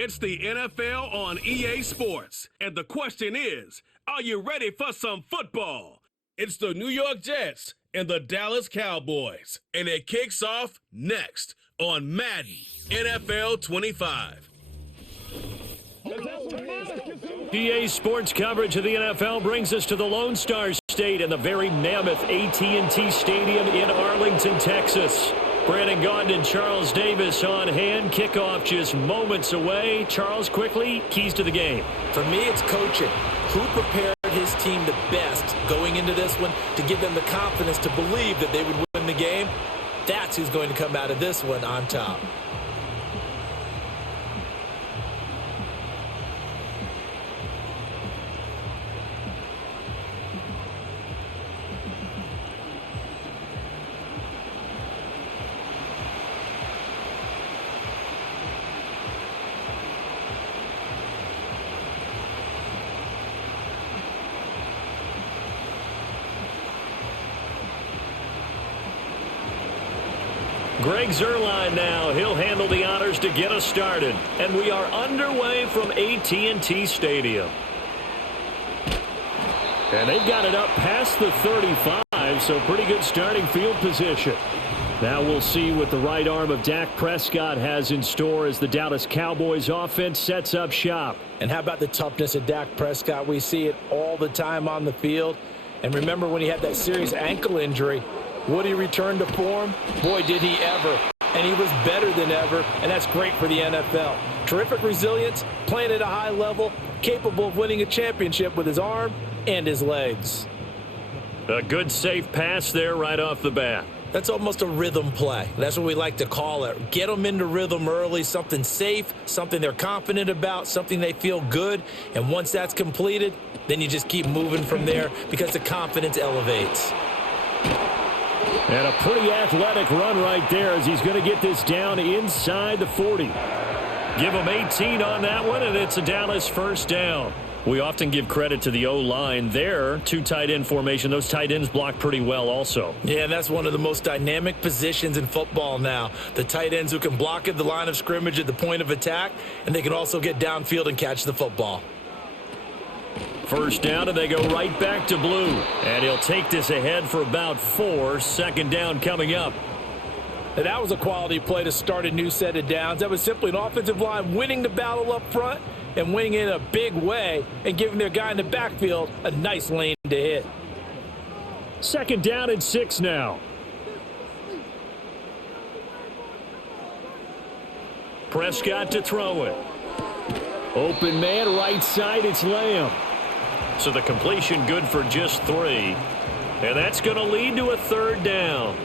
It's the NFL on EA Sports. And the question is, are you ready for some football? It's the New York Jets and the Dallas Cowboys. And it kicks off next on Madden NFL 25. EA Sports coverage of the NFL brings us to the Lone Star State and the very mammoth AT&T Stadium in Arlington, Texas. Brandon Gaudin and Charles Davis on hand. Kickoff just moments away. Charles, quickly, keys to the game. For me, it's coaching. Who prepared his team the best going into this one to give them the confidence to believe that they would win the game? That's who's going to come out of this one on top. Greg Zuerlein now. He'll handle the honors to get us started. And we are underway from AT&T Stadium. And they've got it up past the 35, so pretty good starting field position. Now we'll see what the right arm of Dak Prescott has in store as the Dallas Cowboys offense sets up shop. And how about the toughness of Dak Prescott? We see it all the time on the field. And remember when he had that serious ankle injury, would he return to form? Boy, did he ever. And he was better than ever, and that's great for the NFL. Terrific resilience, playing at a high level, capable of winning a championship with his arm and his legs. A good, safe pass there right off the bat. That's almost a rhythm play. That's what we like to call it. Get them into rhythm early, something safe, something they're confident about, something they feel good. And once that's completed, then you just keep moving from there because the confidence elevates. And a pretty athletic run right there as he's going to get this down inside the 40. Give him 18 on that one, and it's a Dallas first down. We often give credit to the O-line there. Two tight end formation. Those tight ends block pretty well also. Yeah, and that's one of the most dynamic positions in football now. The tight ends who can block at the line of scrimmage at the point of attack, and they can also get downfield and catch the football. First down, and they go right back to Blue. And he'll take this ahead for about 4. Second down coming up. And that was a quality play to start a new set of downs. That was simply an offensive line winning the battle up front and winning in a big way and giving their guy in the backfield a nice lane to hit. Second down and 6 now. Prescott to throw it. Open man, right side, it's Lamb. So the completion good for just 3. And that's going to lead to a third down.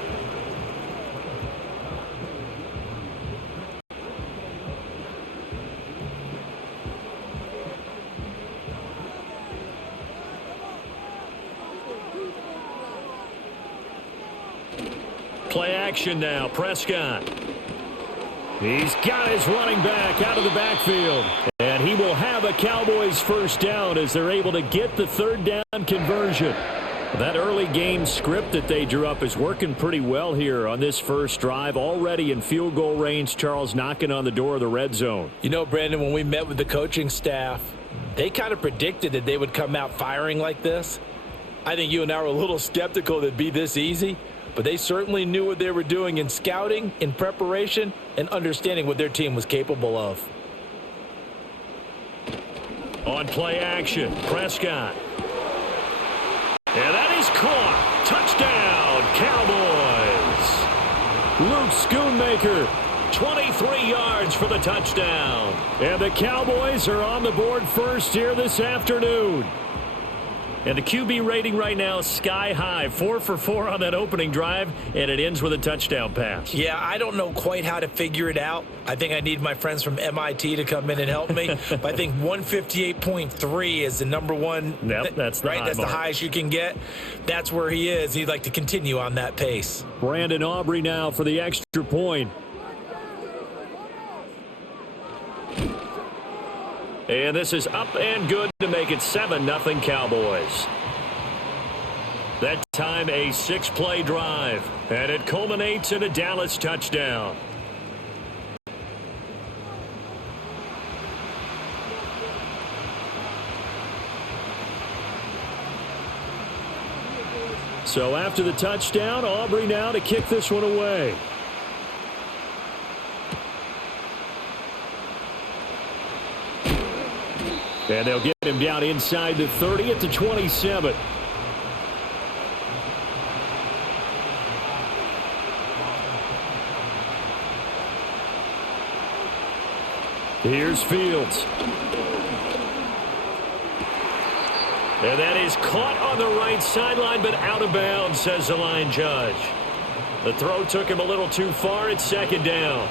Play action now, Prescott. He's got his running back out of the backfield. And he will have a Cowboys first down as they're able to get the third down conversion. That early game script that they drew up is working pretty well here on this first drive. Already in field goal range, Charles knocking on the door of the red zone. You know, Brandon, when we met with the coaching staff, they kind of predicted that they would come out firing like this. I think you and I were a little skeptical that it'd be this easy. But they certainly knew what they were doing in scouting, in preparation, and understanding what their team was capable of. On play action, Prescott. And that is caught. Touchdown, Cowboys. Luke Schoonmaker, 23 yards for the touchdown. And the Cowboys are on the board first here this afternoon. And the QB rating right now is sky high. 4 for 4 on that opening drive, and it ends with a touchdown pass. Yeah, I don't know quite how to figure it out. I think I need my friends from MIT to come in and help me. But I think 158.3 is the number one. Yep, that's the right. That's the highest you can get. That's where he is. He'd like to continue on that pace. Brandon Aubrey now for the extra point. And this is up and good to make it 7-0 Cowboys. That time a 6-play drive, and it culminates in a Dallas touchdown. So after the touchdown, Aubrey now to kick this one away. And they'll get him down inside the 30 at the 27. Here's Fields. And that is caught on the right sideline, but out of bounds, says the line judge. The throw took him a little too far. It's second down.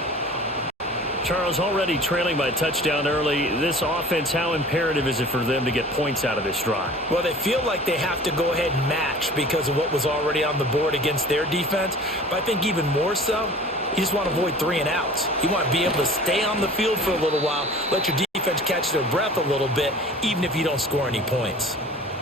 Charles, already trailing by a touchdown early. This offense, how imperative is it for them to get points out of this drive? Well, they feel like they have to go ahead and match because of what was already on the board against their defense. But I think even more so, you just want to avoid 3 and outs. You want to be able to stay on the field for a little while, let your defense catch their breath a little bit, even if you don't score any points.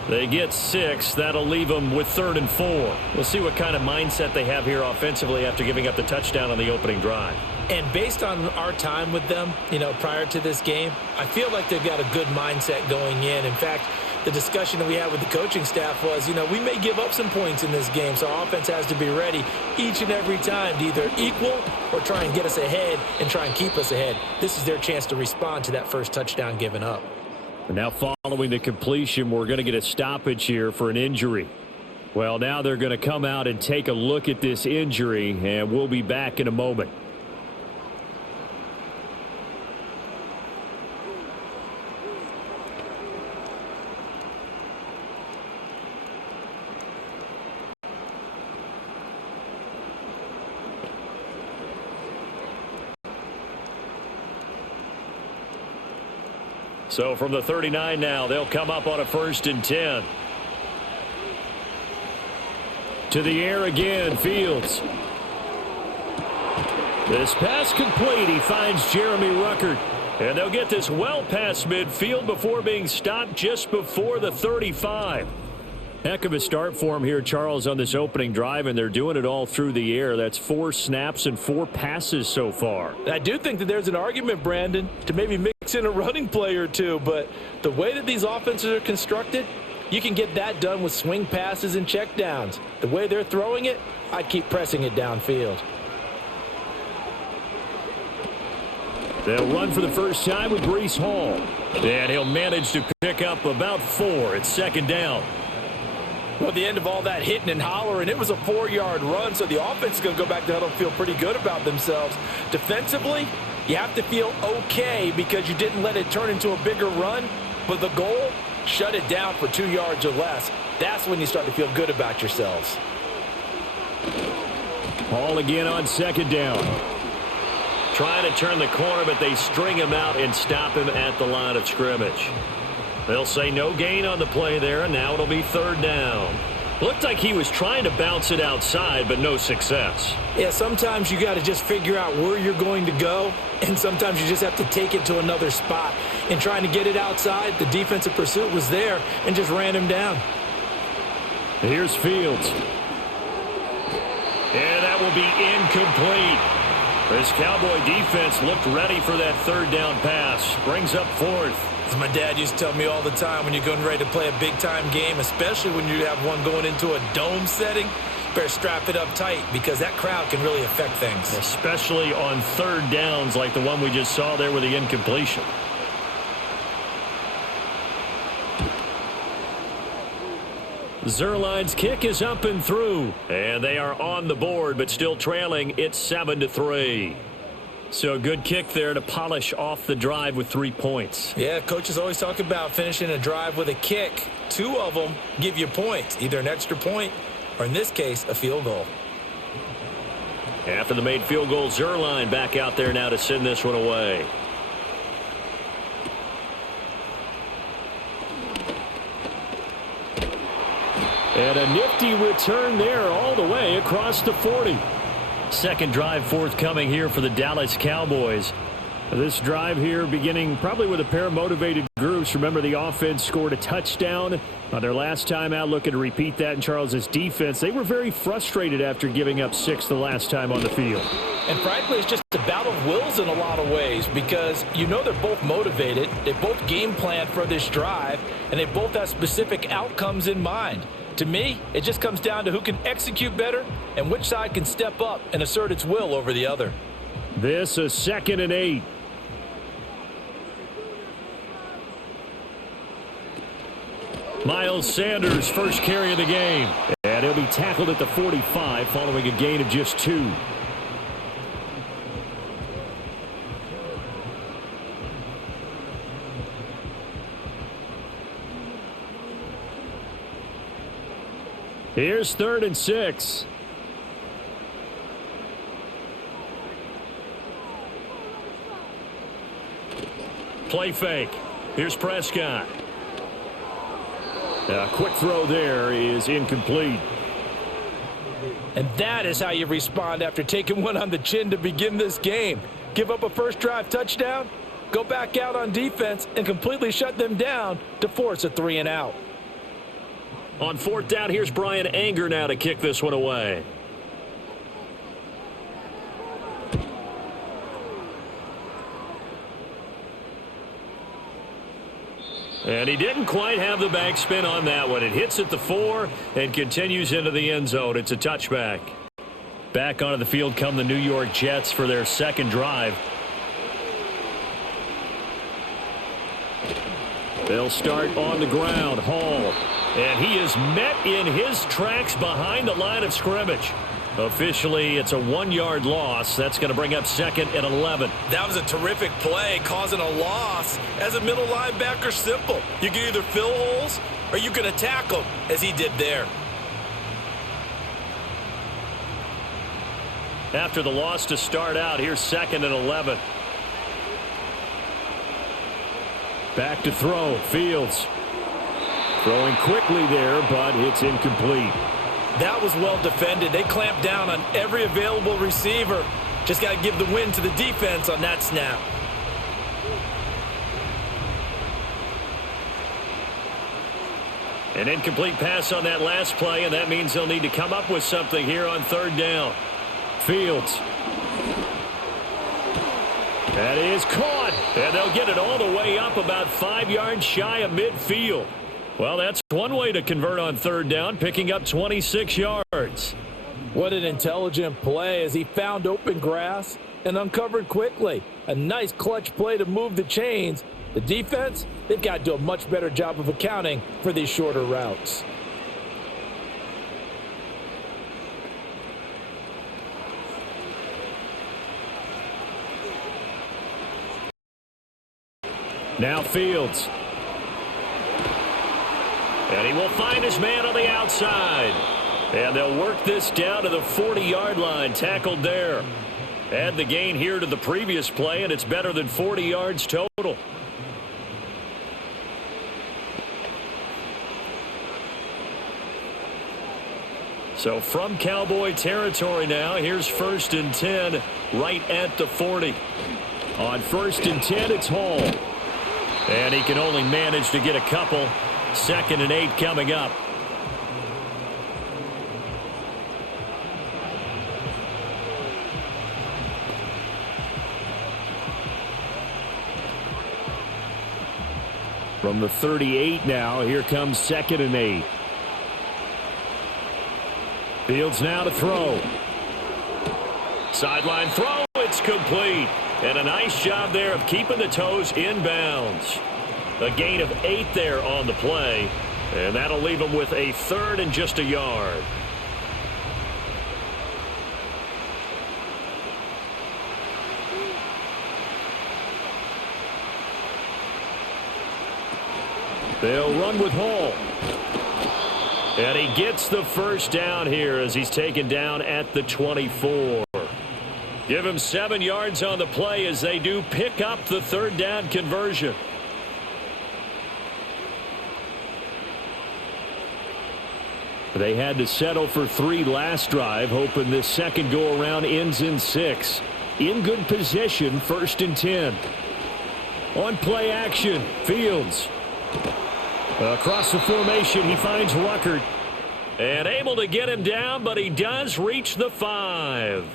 They get 6. That'll leave them with 3rd and 4. We'll see what kind of mindset they have here offensively after giving up the touchdown on the opening drive. And based on our time with them, prior to this game, I feel like they've got a good mindset going in. In fact, the discussion that we had with the coaching staff was, we may give up some points in this game, so our offense has to be ready each and every time to either equal or try and get us ahead and try and keep us ahead. This is their chance to respond to that first touchdown given up. And now following the completion, we're going to get a stoppage here for an injury. Well, now they're going to come out and take a look at this injury, and we'll be back in a moment. So from the 39 now, they'll come up on a 1st and 10. To the air again, Fields. This pass complete. He finds Jeremy Ruckert. And they'll get this well past midfield before being stopped just before the 35. Heck of a start for him here, Charles, on this opening drive, and they're doing it all through the air. That's 4 snaps and 4 passes so far. I do think that there's an argument, Brandon, to maybe mix in a running play or two, but the way that these offenses are constructed, you can get that done with swing passes and checkdowns. The way they're throwing it, I'd keep pressing it downfield. They'll run for the first time with Breece Hall. And he'll manage to pick up about 4. It's 2nd down. Well, at the end of all that hitting and hollering, it was a 4-yard run, so the offense is going to go back to huddle and feel pretty good about themselves. Defensively, you have to feel okay because you didn't let it turn into a bigger run, but the goal, shut it down for 2 yards or less. That's when you start to feel good about yourselves. Hall again on 2nd down. Trying to turn the corner, but they string him out and stop him at the line of scrimmage. They'll say no gain on the play there, and now it'll be 3rd down. Looked like he was trying to bounce it outside, but no success. Yeah, sometimes you got to just figure out where you're going to go, and sometimes you just have to take it to another spot. And trying to get it outside, the defensive pursuit was there and just ran him down. Here's Fields. And that will be incomplete. This Cowboy defense looked ready for that 3rd down pass. Brings up 4th. As my dad used to tell me all the time, when you're getting ready to play a big-time game, especially when you have one going into a dome setting, better strap it up tight because that crowd can really affect things. Especially on 3rd downs like the one we just saw there with the incompletion. Zerline's kick is up and through. And they are on the board, but still trailing. It's 7-3. So a good kick there to polish off the drive with 3 points. Yeah, coaches always talk about finishing a drive with a kick. 2 of them give you points, either an extra point or, in this case, a field goal. After the made field goal, Zerline back out there now to send this one away. And a nifty return there all the way across the 40. 2nd drive forthcoming here for the Dallas Cowboys. This drive here beginning probably with a pair of motivated groups. Remember, the offense scored a touchdown on their last time out. Looking to repeat that in Charles's defense. They were very frustrated after giving up 6 the last time on the field. And frankly, it's just a battle of wills in a lot of ways because they're both motivated. They both game planned for this drive, and they both have specific outcomes in mind. To me, it just comes down to who can execute better and which side can step up and assert its will over the other. This is 2nd and 8. Miles Sanders, first carry of the game. And he'll be tackled at the 45 following a gain of just 2. Here's 3rd and 6. Play fake. Here's Prescott. A quick throw there is incomplete. And that is how you respond after taking one on the chin to begin this game. Give up a first drive touchdown, go back out on defense, and completely shut them down to force a 3 and out. On 4th down, here's Brian Anger now to kick this one away. And he didn't quite have the backspin on that one. It hits at the 4 and continues into the end zone. It's a touchback. Back onto the field come the New York Jets for their 2nd drive. They'll start on the ground. Hall. And he is met in his tracks behind the line of scrimmage. Officially, it's a 1-yard loss. That's going to bring up 2nd and 11. That was a terrific play, causing a loss. As a middle linebacker, simple. You can either fill holes or you can attack them, as he did there. After the loss to start out, here's 2nd and 11. Back to throw. Fields. Throwing quickly there, but it's incomplete. That was well defended. They clamped down on every available receiver. Just got to give the win to the defense on that snap. An incomplete pass on that last play, and that means they'll need to come up with something here on 3rd down. Fields. That is caught, and they'll get it all the way up about 5 yards shy of midfield. Well, that's one way to convert on 3rd down, picking up 26 yards. What an intelligent play as he found open grass and uncovered quickly. A nice clutch play to move the chains. The defense, they've got to do a much better job of accounting for these shorter routes. Now Fields. And he will find his man on the outside. And they'll work this down to the 40-yard line. Tackled there. Add the gain here to the previous play, and it's better than 40 yards total. So from Cowboy territory now, here's 1st and 10 right at the 40. On 1st and 10, it's Hall. And he can only manage to get a couple. 2nd and 8 coming up. From the 38 now, here comes 2nd and 8. Fields now to throw. Sideline throw, it's complete. And a nice job there of keeping the toes inbounds. A gain of 8 there on the play, and that'll leave them with a 3rd and just a yard. They'll run with Hall. And he gets the first down here as he's taken down at the 24. Give him 7 yards on the play as they do pick up the 3rd down conversion. They had to settle for 3 last drive, hoping this second go-around ends in 6. In good position, 1st and 10. On play action, Fields. Across the formation, he finds Ruckert. And able to get him down, but he does reach the 5.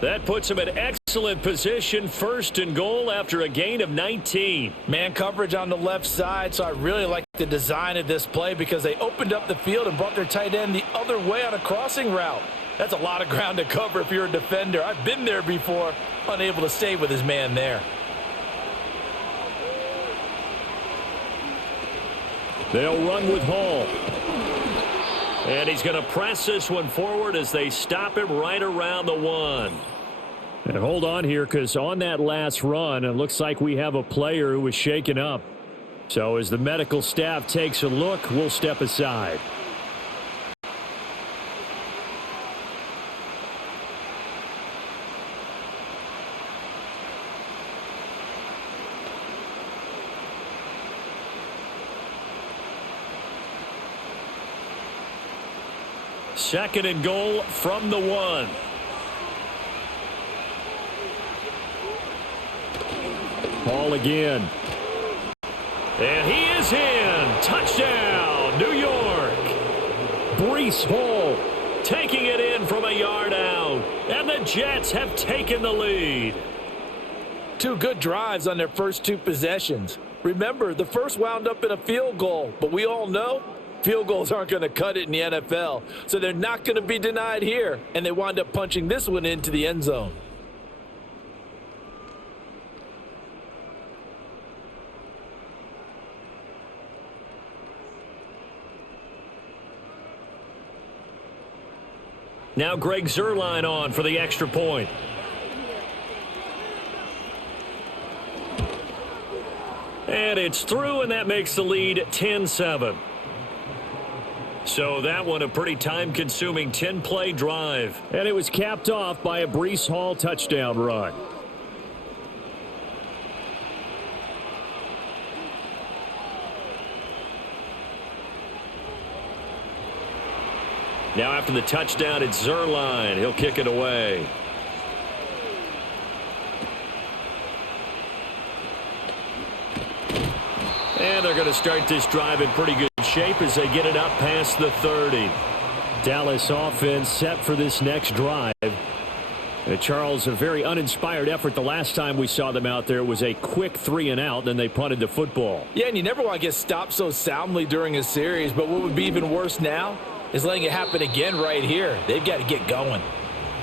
That puts him in excellent position, 1st and goal after a gain of 19. Man coverage on the left side, so I really like the design of this play because they opened up the field and brought their tight end the other way on a crossing route. That's a lot of ground to cover if you're a defender. I've been there before, unable to stay with his man there. They'll run with Hall. And he's going to press this one forward as they stop him right around the 1. And hold on here, because on that last run, it looks like we have a player who was shaken up. So as the medical staff takes a look, we'll step aside. Second and goal from the 1. Hall again. And he is in. Touchdown, New York. Breece Hall taking it in from a yard out. And the Jets have taken the lead. 2 good drives on their first 2 possessions. Remember, the first wound up in a field goal, but we all know field goals aren't going to cut it in the NFL, so they're not going to be denied here, and they wind up punching this one into the end zone. Now Greg Zuerlein on for the extra point. And it's through, and that makes the lead 10-7. So that one a pretty time-consuming 10-play drive. And it was capped off by a Breece Hall touchdown run. Now after the touchdown, it's Zuerlein. He'll kick it away. And they're going to start this drive in pretty good shape as they get it up past the 30. Dallas offense set for this next drive. Charles, a very uninspired effort the last time we saw them out there. It was a quick 3 and out, then they punted the football. Yeah, and you never want to get stopped so soundly during a series, but what would be even worse now is letting it happen again right here. They've got to get going.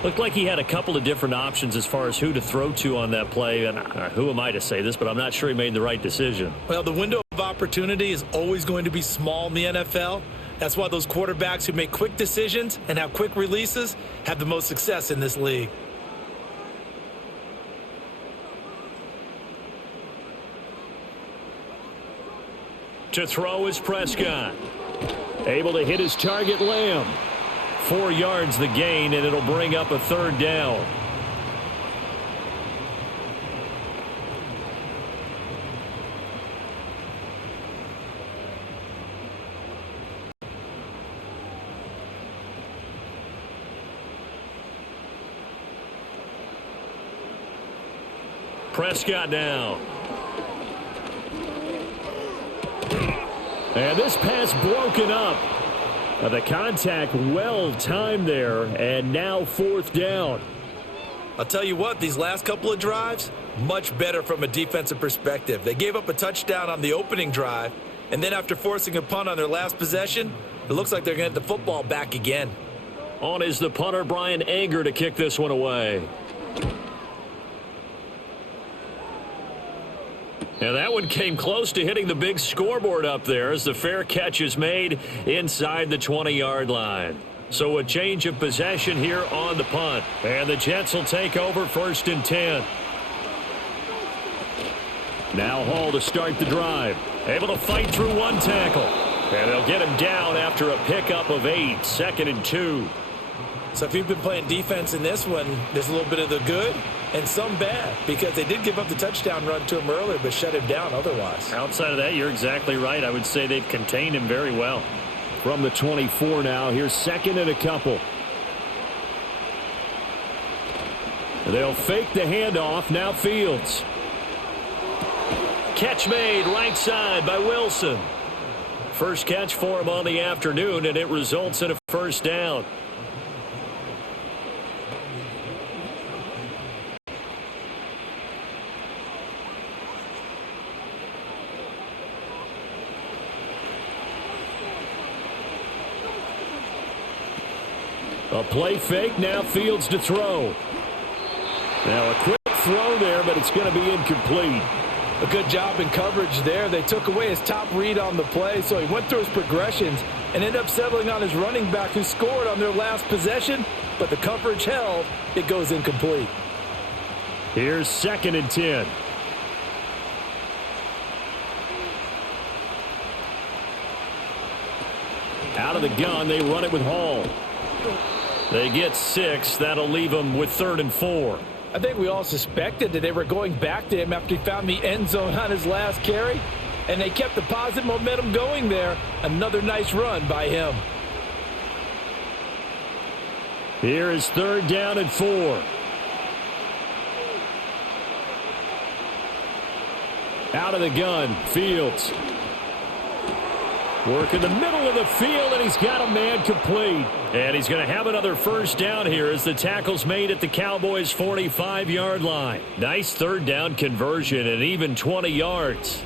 Looked like he had a couple of different options as far as who to throw to on that play. And who am I to say this, but I'm not sure he made the right decision. Well, the window of opportunity is always going to be small in the NFL. That's why those quarterbacks who make quick decisions and have quick releases have the most success in this league. To throw is Prescott. Able to hit his target, Lamb. 4 yards the gain, and it'll bring up a 3rd down. Prescott now. And this pass broken up. The contact well timed there, and now 4th down. I'll tell you what, these last couple of drives, much better from a defensive perspective. They gave up a touchdown on the opening drive, and then after forcing a punt on their last possession, it looks like they're going to get the football back again. On is the punter, Brian Anger, to kick this one away. And that one came close to hitting the big scoreboard up there as the fair catch is made inside the 20-yard line. So a change of possession here on the punt. And the Jets will take over 1st and 10. Now Hall to start the drive. Able to fight through 1 tackle. And they'll get him down after a pickup of 8. 2nd and 2. So if you've been playing defense in this one, there's a little bit of the good and some bad, because they did give up the touchdown run to him earlier but shut him down otherwise. Outside of that, you're exactly right. I would say they've contained him very well. From the 24 now, here's 2nd and a couple. They'll fake the handoff. Now Fields. Catch made right side by Wilson. First catch for him on the afternoon, and it results in a 1st down. A play fake, now Fields to throw. Now a quick throw there, but it's going to be incomplete. A good job in coverage there. They took away his top read on the play, so he went through his progressions and ended up settling on his running back who scored on their last possession, but the coverage held. It goes incomplete. Here's 2nd and 10. Out of the gun, they run it with Hall. They get 6. That'll leave them with 3rd and 4. I think we all suspected that they were going back to him after he found the end zone on his last carry, and they kept the positive momentum going there. Another nice run by him. Here is 3rd down and 4. Out of the gun, Fields. Work in the middle of the field, and he's got a man complete. And he's going to have another 1st down here as the tackle's made at the Cowboys' 45-yard line. Nice 3rd down conversion and even 20 yards.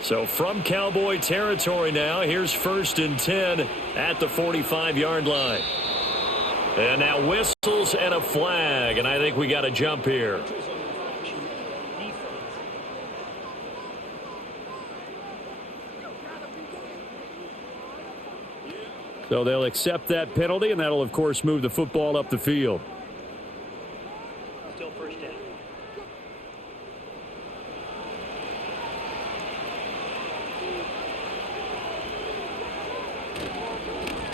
So from Cowboy territory now, here's 1st and 10 at the 45-yard line. And now whistles and a flag, and I think we got a jump here. So they'll accept that penalty, and that'll, of course, move the football up the field. Still 1st down.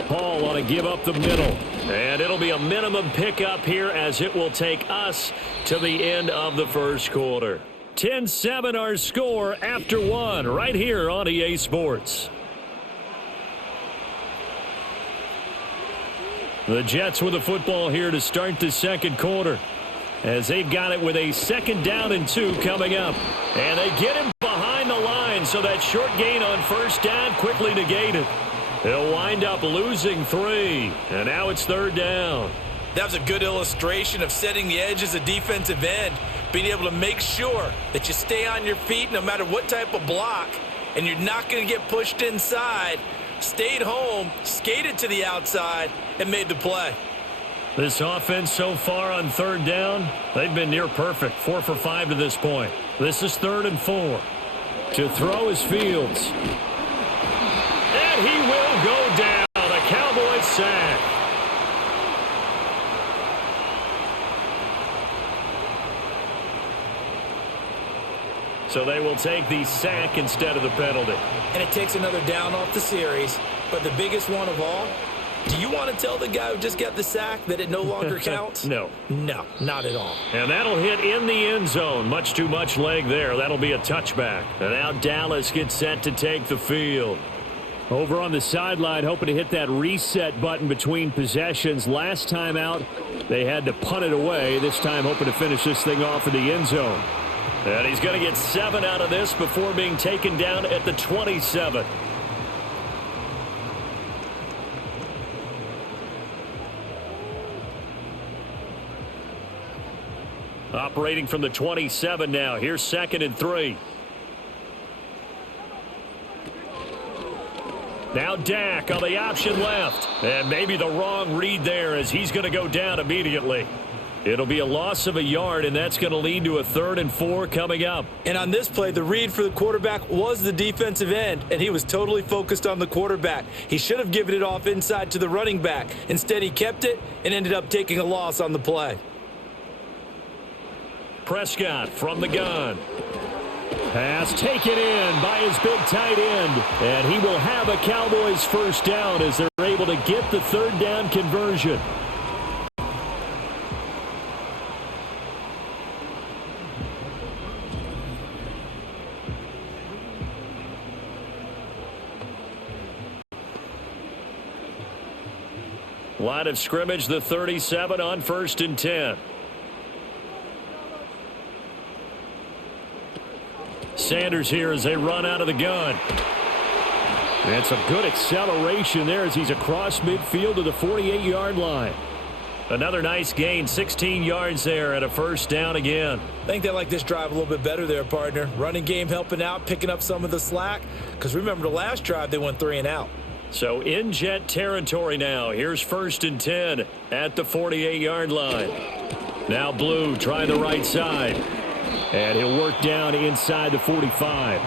Hall want to give up the middle. And it'll be a minimum pickup here as it will take us to the end of the 1st quarter. 10-7 our score after 1 right here on EA Sports. The Jets with the football here to start the 2nd quarter as they've got it with a 2nd down and 2 coming up. And they get him behind the line, so that short gain on 1st down quickly negated. He'll wind up losing 3, and now it's 3rd down. That was a good illustration of setting the edge as a defensive end, being able to make sure that you stay on your feet no matter what type of block, and you're not going to get pushed inside. Stayed home, skated to the outside, and made the play. This offense so far on 3rd down, they've been near perfect, 4 for 5 to this point. This is 3rd and 4. To throw is Fields. And he will go down. A Cowboys sack. So they will take the sack instead of the penalty. And it takes another down off the series. But the biggest one of all, do you want to tell the guy who just got the sack that it no longer counts? No. No, not at all. And that'll hit in the end zone. Much too much leg there. That'll be a touchback. And now Dallas gets set to take the field. Over on the sideline, hoping to hit that reset button between possessions. Last time out, they had to punt it away. This time, hoping to finish this thing off in the end zone. And he's going to get 7 out of this before being taken down at the 27. Operating from the 27 now. Here's 2nd and 3. Now Dak on the option left. And maybe the wrong read there as he's going to go down immediately. It'll be a loss of a yard, and that's going to lead to a 3rd and 4 coming up. And on this play, the read for the quarterback was the defensive end, and he was totally focused on the quarterback. He should have given it off inside to the running back. Instead, he kept it and ended up taking a loss on the play. Prescott from the gun. Pass taken in by his big tight end. And he will have a Cowboys 1st down as they're able to get the 3rd down conversion. Line of scrimmage, the 37 on 1st and 10. Sanders here as they run out of the gun. And some good acceleration there as he's across midfield to the 48-yard line. Another nice gain, 16 yards there and a first down again. I think they like this drive a little bit better there, partner. Running game helping out, picking up some of the slack. Because remember, the last drive they went 3 and out. So in Jet territory now. Here's 1st and 10 at the 48-yard line. Now Blue trying the right side. And he'll work down inside the 45.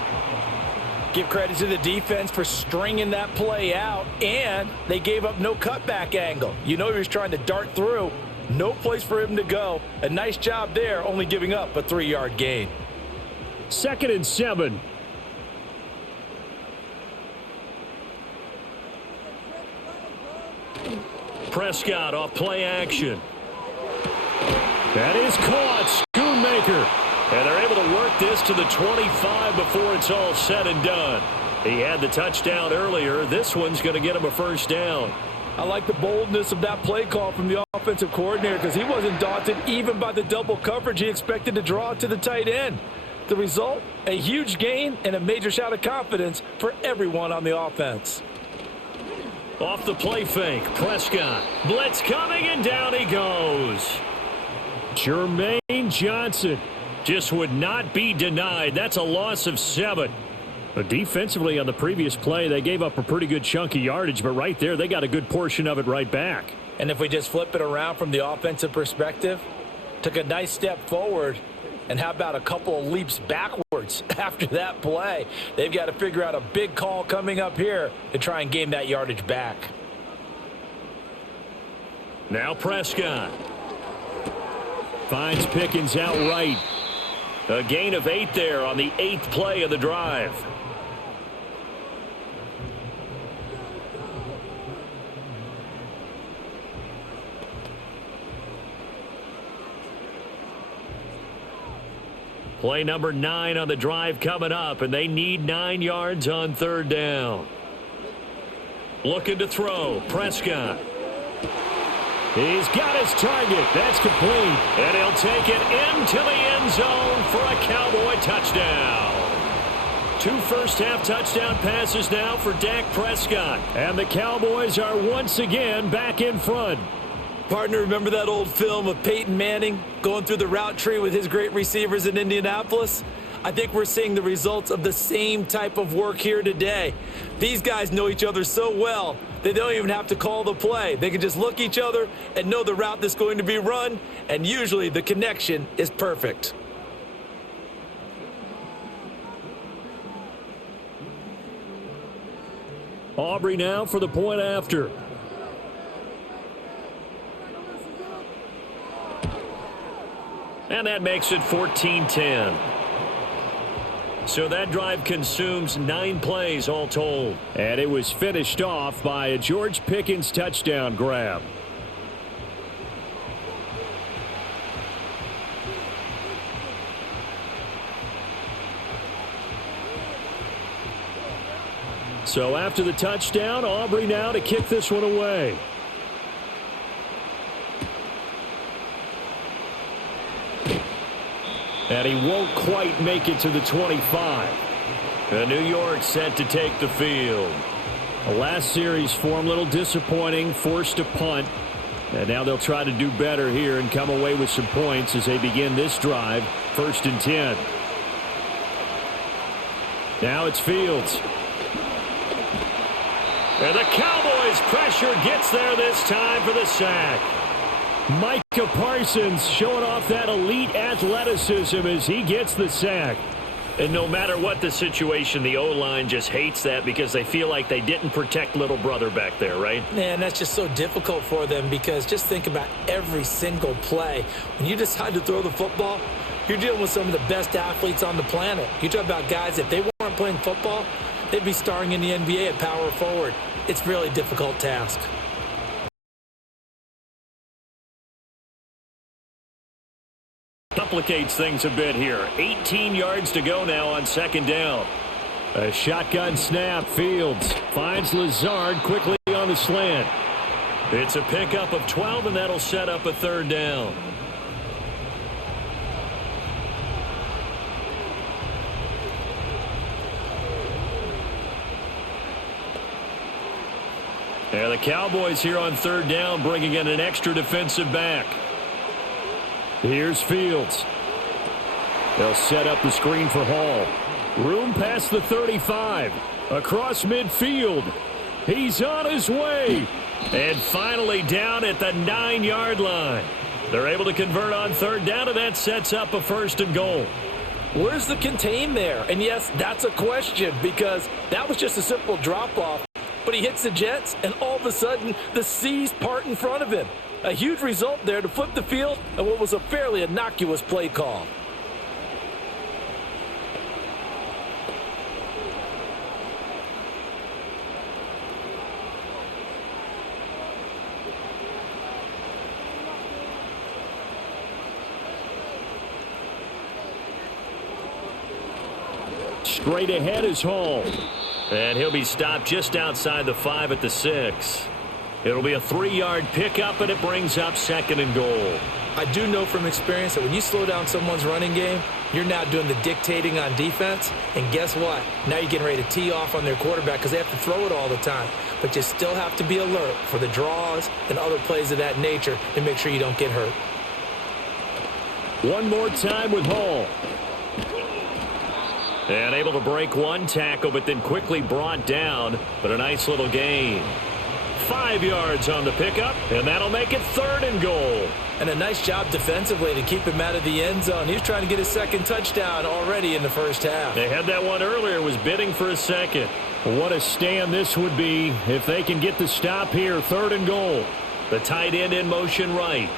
Give credit to the defense for stringing that play out, and they gave up no cutback angle. You know he was trying to dart through. No place for him to go. A nice job there, only giving up a 3-yard gain. 2nd and 7. Prescott off play action. That is caught. Schoonmaker. And they're able to work this to the 25 before it's all said and done. He had the touchdown earlier. This one's going to get him a first down. I like the boldness of that play call from the offensive coordinator because he wasn't daunted even by the double coverage he expected to draw to the tight end. The result, a huge gain and a major shout of confidence for everyone on the offense. Off the play fake, Prescott. Blitz coming, and down he goes. Jermaine Johnson just would not be denied. That's a loss of 7. But defensively on the previous play, they gave up a pretty good chunk of yardage, but right there, they got a good portion of it right back. And if we just flip it around from the offensive perspective, took a nice step forward, and how about a couple of leaps backwards after that play? They've got to figure out a big call coming up here to try and gain that yardage back. Now Prescott finds Pickens outright. A gain of 8 there on the 8th play of the drive. Play number 9 on the drive coming up, and they need 9 yards on 3rd down. Looking to throw, Prescott. He's got his target. That's complete. And he'll take it into the end zone for a Cowboy touchdown. 2 first-half touchdown passes now for Dak Prescott. And the Cowboys are once again back in front. Partner, remember that old film of Peyton Manning going through the route tree with his great receivers in Indianapolis? I think we're seeing the results of the same type of work here today. These guys know each other so well they don't even have to call the play. They can just look each other and know the route that's going to be run, and usually the connection is perfect. Aubrey now for the point after. And that makes it 14-10. So that drive consumes 9 plays all told. And it was finished off by a George Pickens touchdown grab. So after the touchdown, Aubrey now to kick this one away. And he won't quite make it to the 25. And New York set to take the field. The last series for him, a little disappointing, forced to punt. And now they'll try to do better here and come away with some points as they begin this drive, 1st and 10. Now it's Fields. And the Cowboys' pressure gets there this time for the sack. Micah Parsons showing off that elite athleticism as he gets the sack. And no matter what the situation, the O-line just hates that because they feel like they didn't protect little brother back there, right? Man, that's just so difficult for them because just think about every single play. When you decide to throw the football, you're dealing with some of the best athletes on the planet. You talk about guys, if they weren't playing football, they'd be starring in the NBA at power forward. It's a really difficult task. Complicates things a bit here. 18 yards to go now on 2nd down. A shotgun snap. Fields finds Lazard quickly on the slant. It's a pickup of 12, and that'll set up a 3rd down. And the Cowboys here on third down bringing in an extra defensive back. Here's Fields. They'll set up the screen for Hall. Room past the 35. Across midfield. He's on his way. And finally down at the 9-yard line. They're able to convert on third down, and that sets up a 1st and goal. Where's the contain there? And yes, that's a question because that was just a simple drop-off. But he hits the Jets, and all of a sudden, the seas part in front of him. A huge result there to flip the field and what was a fairly innocuous play call. Straight ahead is Hall. And he'll be stopped just outside the 5 at the 6. It'll be a 3-yard pickup, and it brings up 2nd and goal. I do know from experience that when you slow down someone's running game, you're now doing the dictating on defense. And guess what? Now you're getting ready to tee off on their quarterback because they have to throw it all the time. But you still have to be alert for the draws and other plays of that nature to make sure you don't get hurt. One more time with Hall. And able to break one tackle, but then quickly brought down. But a nice little gain. 5 yards on the pickup, and that'll make it 3rd and goal. And a nice job defensively to keep him out of the end zone. He was trying to get his 2nd touchdown already in the first half. They had that one earlier, was bidding for a 2nd. What a stand this would be if they can get the stop here. 3rd and goal. The tight end in motion right.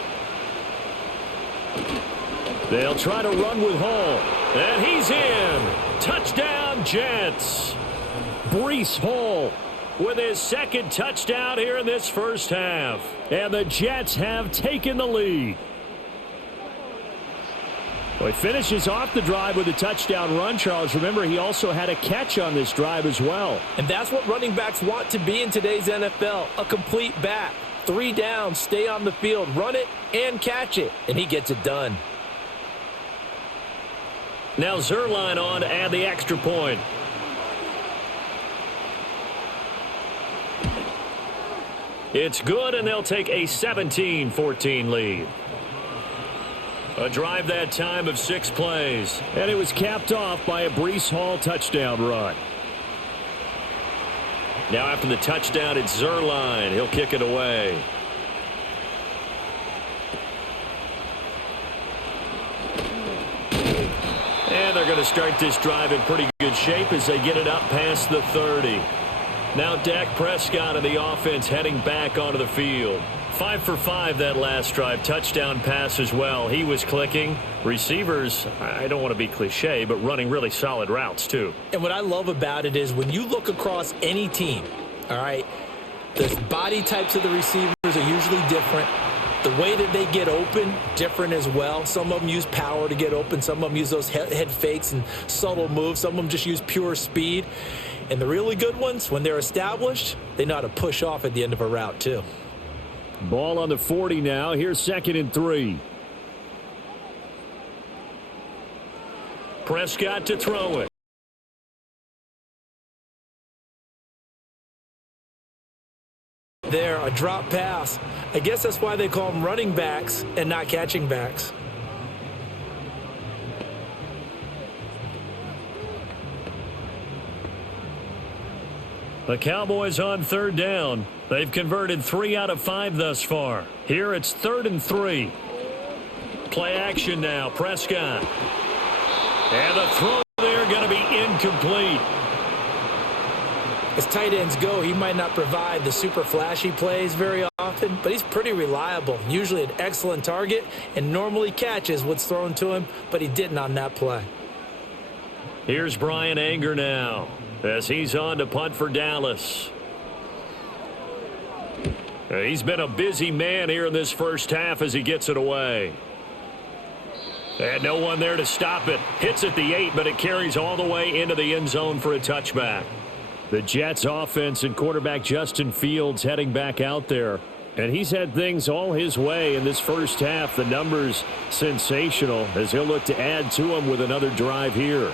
They'll try to run with Hall. And he's in. Touchdown, Jets. Breece Hall with his 2nd touchdown here in this first half. And the Jets have taken the lead. Well, he finishes off the drive with a touchdown run, Charles. Remember, he also had a catch on this drive as well. And that's what running backs want to be in today's NFL, a complete back. 3 downs, stay on the field, run it, and catch it. And he gets it done. Now Zerline on to add the extra point. It's good, and they'll take a 17-14 lead. A drive that time of 6 plays. And it was capped off by a Breece Hall touchdown run. Now after the touchdown, it's Zerline. He'll kick it away. And they're going to start this drive in pretty good shape as they get it up past the 30. Now Dak Prescott and the offense heading back onto the field. 5 for 5 that last drive. Touchdown pass as well. He was clicking. Receivers, I don't want to be cliche, but running really solid routes too. And what I love about it is when you look across any team, all right, the body types of the receivers are usually different. The way that they get open, different as well. Some of them use power to get open. Some of them use those head fakes and subtle moves. Some of them just use pure speed. And the really good ones, when they're established, they know how to push off at the end of a route too. Ball on the 40 now. Here's 2nd and 3. Prescott to throw it. There, a drop pass. I guess that's why they call them running backs and not catching backs. The Cowboys on third down. They've converted 3 out of 5 thus far. Here it's 3rd and 3. Play action now. Prescott. And the throw there going to be incomplete. As tight ends go, he might not provide the super flashy plays very often, but he's pretty reliable. Usually an excellent target and normally catches what's thrown to him, but he didn't on that play. Here's Brian Anger now as he's on to punt for Dallas. He's been a busy man here in this first half as he gets it away. And no one there to stop it. Hits at the 8, but it carries all the way into the end zone for a touchback. The Jets offense and quarterback Justin Fields heading back out there. And he's had things all his way in this first half. The numbers sensational as he'll look to add to them with another drive here.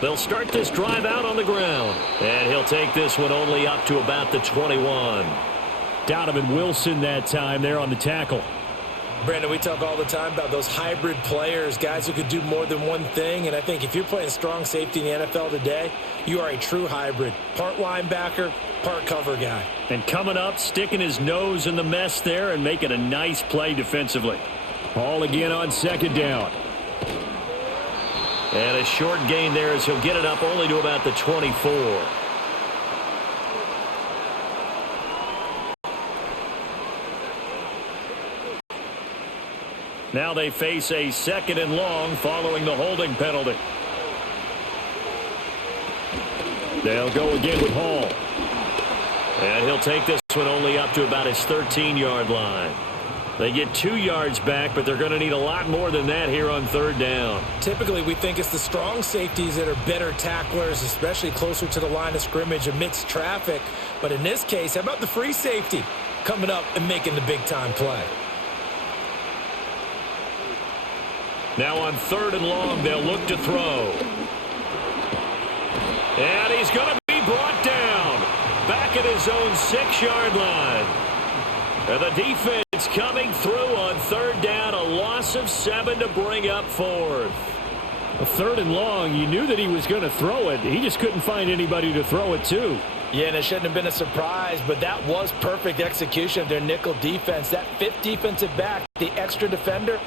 They'll start this drive out on the ground. And he'll take this one only up to about the 21. Donovan Wilson that time there on the tackle. Brandon, we talk all the time about those hybrid players, guys who could do more than one thing. And I think if you're playing strong safety in the NFL today, you are a true hybrid. Part linebacker, part cover guy. And coming up, sticking his nose in the mess there and making a nice play defensively. Ball again on second down. And a short gain there as he'll get it up only to about the 24. Now they face a 2nd and long following the holding penalty. They'll go again with Hall. And he'll take this one only up to about his 13-yard line. They get 2 yards back, but they're going to need a lot more than that here on 3rd down. Typically, we think it's the strong safeties that are better tacklers, especially closer to the line of scrimmage amidst traffic. But in this case, how about the free safety coming up and making the big-time play? Now on 3rd and long, they'll look to throw. And he's going to be brought down back at his own 6-yard line. And the defense coming through on 3rd down, a loss of 7 to bring up 4th. A 3rd and long, you knew that he was going to throw it. He just couldn't find anybody to throw it to. Yeah, and it shouldn't have been a surprise, but that was perfect execution of their nickel defense. That 5th defensive back, the extra defender,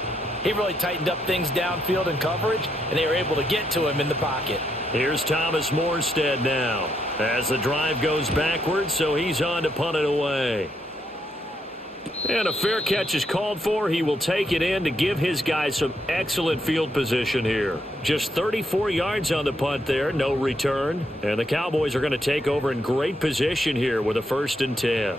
he really tightened up things downfield in coverage, and they were able to get to him in the pocket. Here's Thomas Morstead now as the drive goes backwards, so he's on to punt it away. And a fair catch is called for. He will take it in to give his guys some excellent field position here. Just 34 yards on the punt there, no return. And the Cowboys are going to take over in great position here with a 1st and 10.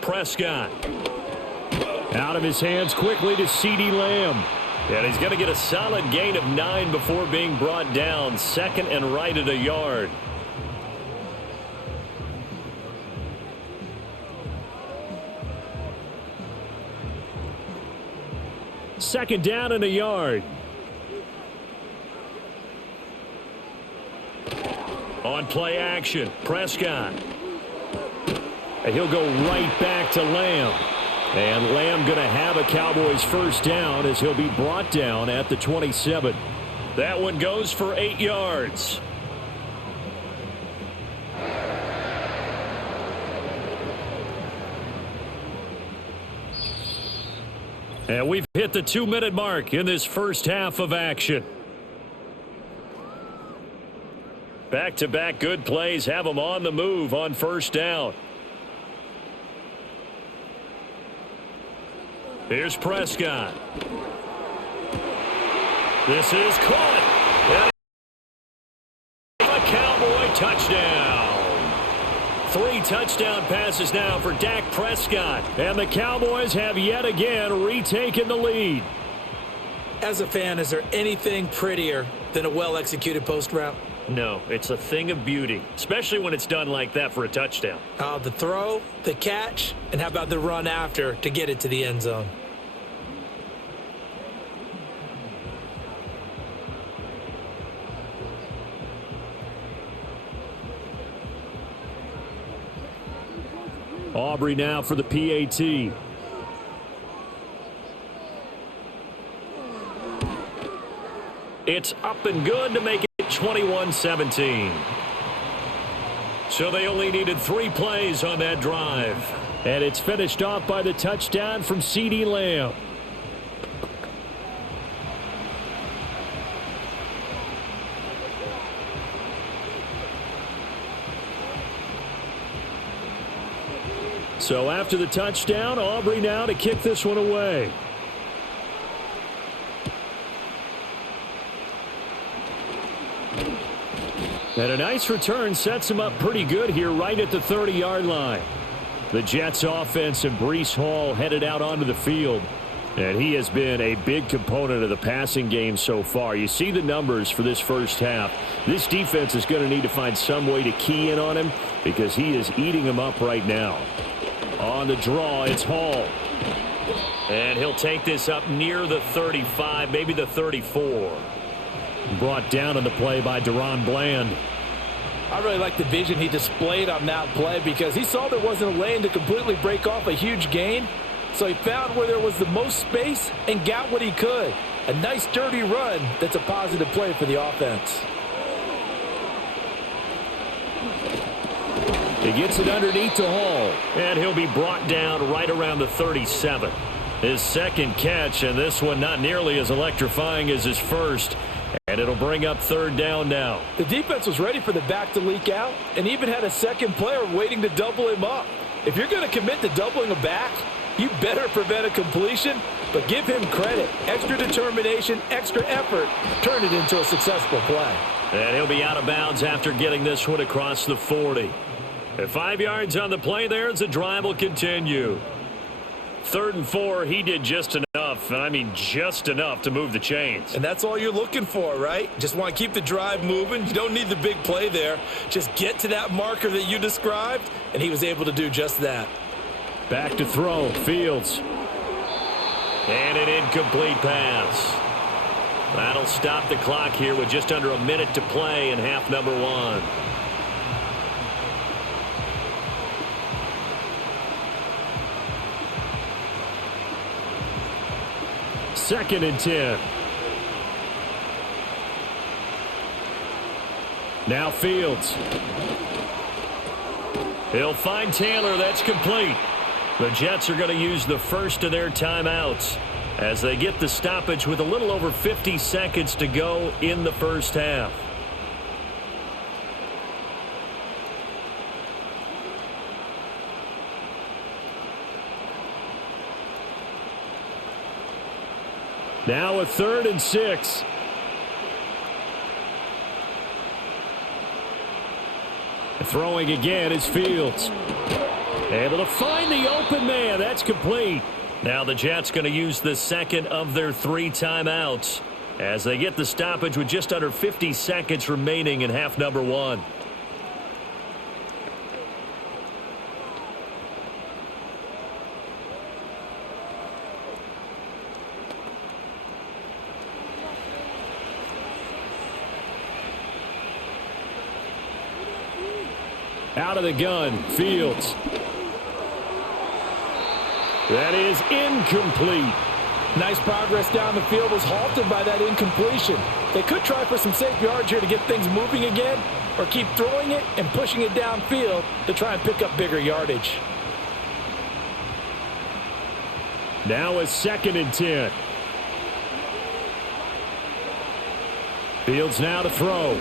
Prescott. Out of his hands quickly to CeeDee Lamb. And he's going to get a solid gain of 9 before being brought down. 2nd and right at a yard. Second down and a yard. On play action, Prescott. And he'll go right back to Lamb. And Lamb going to have a Cowboys 1st down as he'll be brought down at the 27. That one goes for 8 yards. And we've hit the 2-minute mark in this first half of action. Back-to-back good plays have them on the move on 1st down. Here's Prescott. This is caught. And a Cowboy touchdown. 3 touchdown passes now for Dak Prescott. And the Cowboys have yet again retaken the lead. As a fan, is there anything prettier than a well-executed post route? No, it's a thing of beauty, especially when it's done like that for a touchdown. The throw, the catch, and how about the run after to get it to the end zone? Aubrey now for the PAT. It's up and good to make it 21-17. So they only needed 3 plays on that drive. And it's finished off by the touchdown from CeeDee Lamb. So after the touchdown, Aubrey now to kick this one away. And a nice return sets him up pretty good here right at the 30-yard line. The Jets offense and Breece Hall headed out onto the field. And he has been a big component of the passing game so far. You see the numbers for this first half. This defense is going to need to find some way to key in on him because he is eating them up right now. On the draw, it's Hall. And he'll take this up near the 35, maybe the 34. Brought down in the play by Deron Bland. I really like the vision he displayed on that play because he saw there wasn't a lane to completely break off a huge gain. So he found where there was the most space and got what he could. A nice dirty run that's a positive play for the offense. He gets it underneath to Hall, and he'll be brought down right around the 37. His second catch, and this one not nearly as electrifying as his first. And it'll bring up third down now. The defense was ready for the back to leak out and even had a second player waiting to double him up. If you're going to commit to doubling a back, you better prevent a completion, but give him credit. Extra determination, extra effort, turn it into a successful play. And he'll be out of bounds after getting this one across the 40. At 5 yards on the play there as the drive will continue. 3rd and 4, he did just enough, and I mean just enough to move the chains. And that's all you're looking for, right? Just want to keep the drive moving. You don't need the big play there. Just get to that marker that you described, and he was able to do just that. Back to throw, Fields. And an incomplete pass. That'll stop the clock here with just under a minute to play in half number 1. Second and 10. Now Fields. He'll find Taylor. That's complete. The Jets are going to use the first of their timeouts as they get the stoppage with a little over 50 seconds to go in the first half. Now a 3rd and 6. Throwing again is Fields. Able to find the open man. That's complete. Now the Jets going to use the second of their 3 timeouts as they get the stoppage with just under 50 seconds remaining in half number 1. Out of the gun, Fields. That is incomplete. Nice progress down the field was halted by that incompletion. They could try for some safe yards here to get things moving again, or keep throwing it and pushing it downfield to try and pick up bigger yardage. Now a 2nd and 10. Fields now to throw.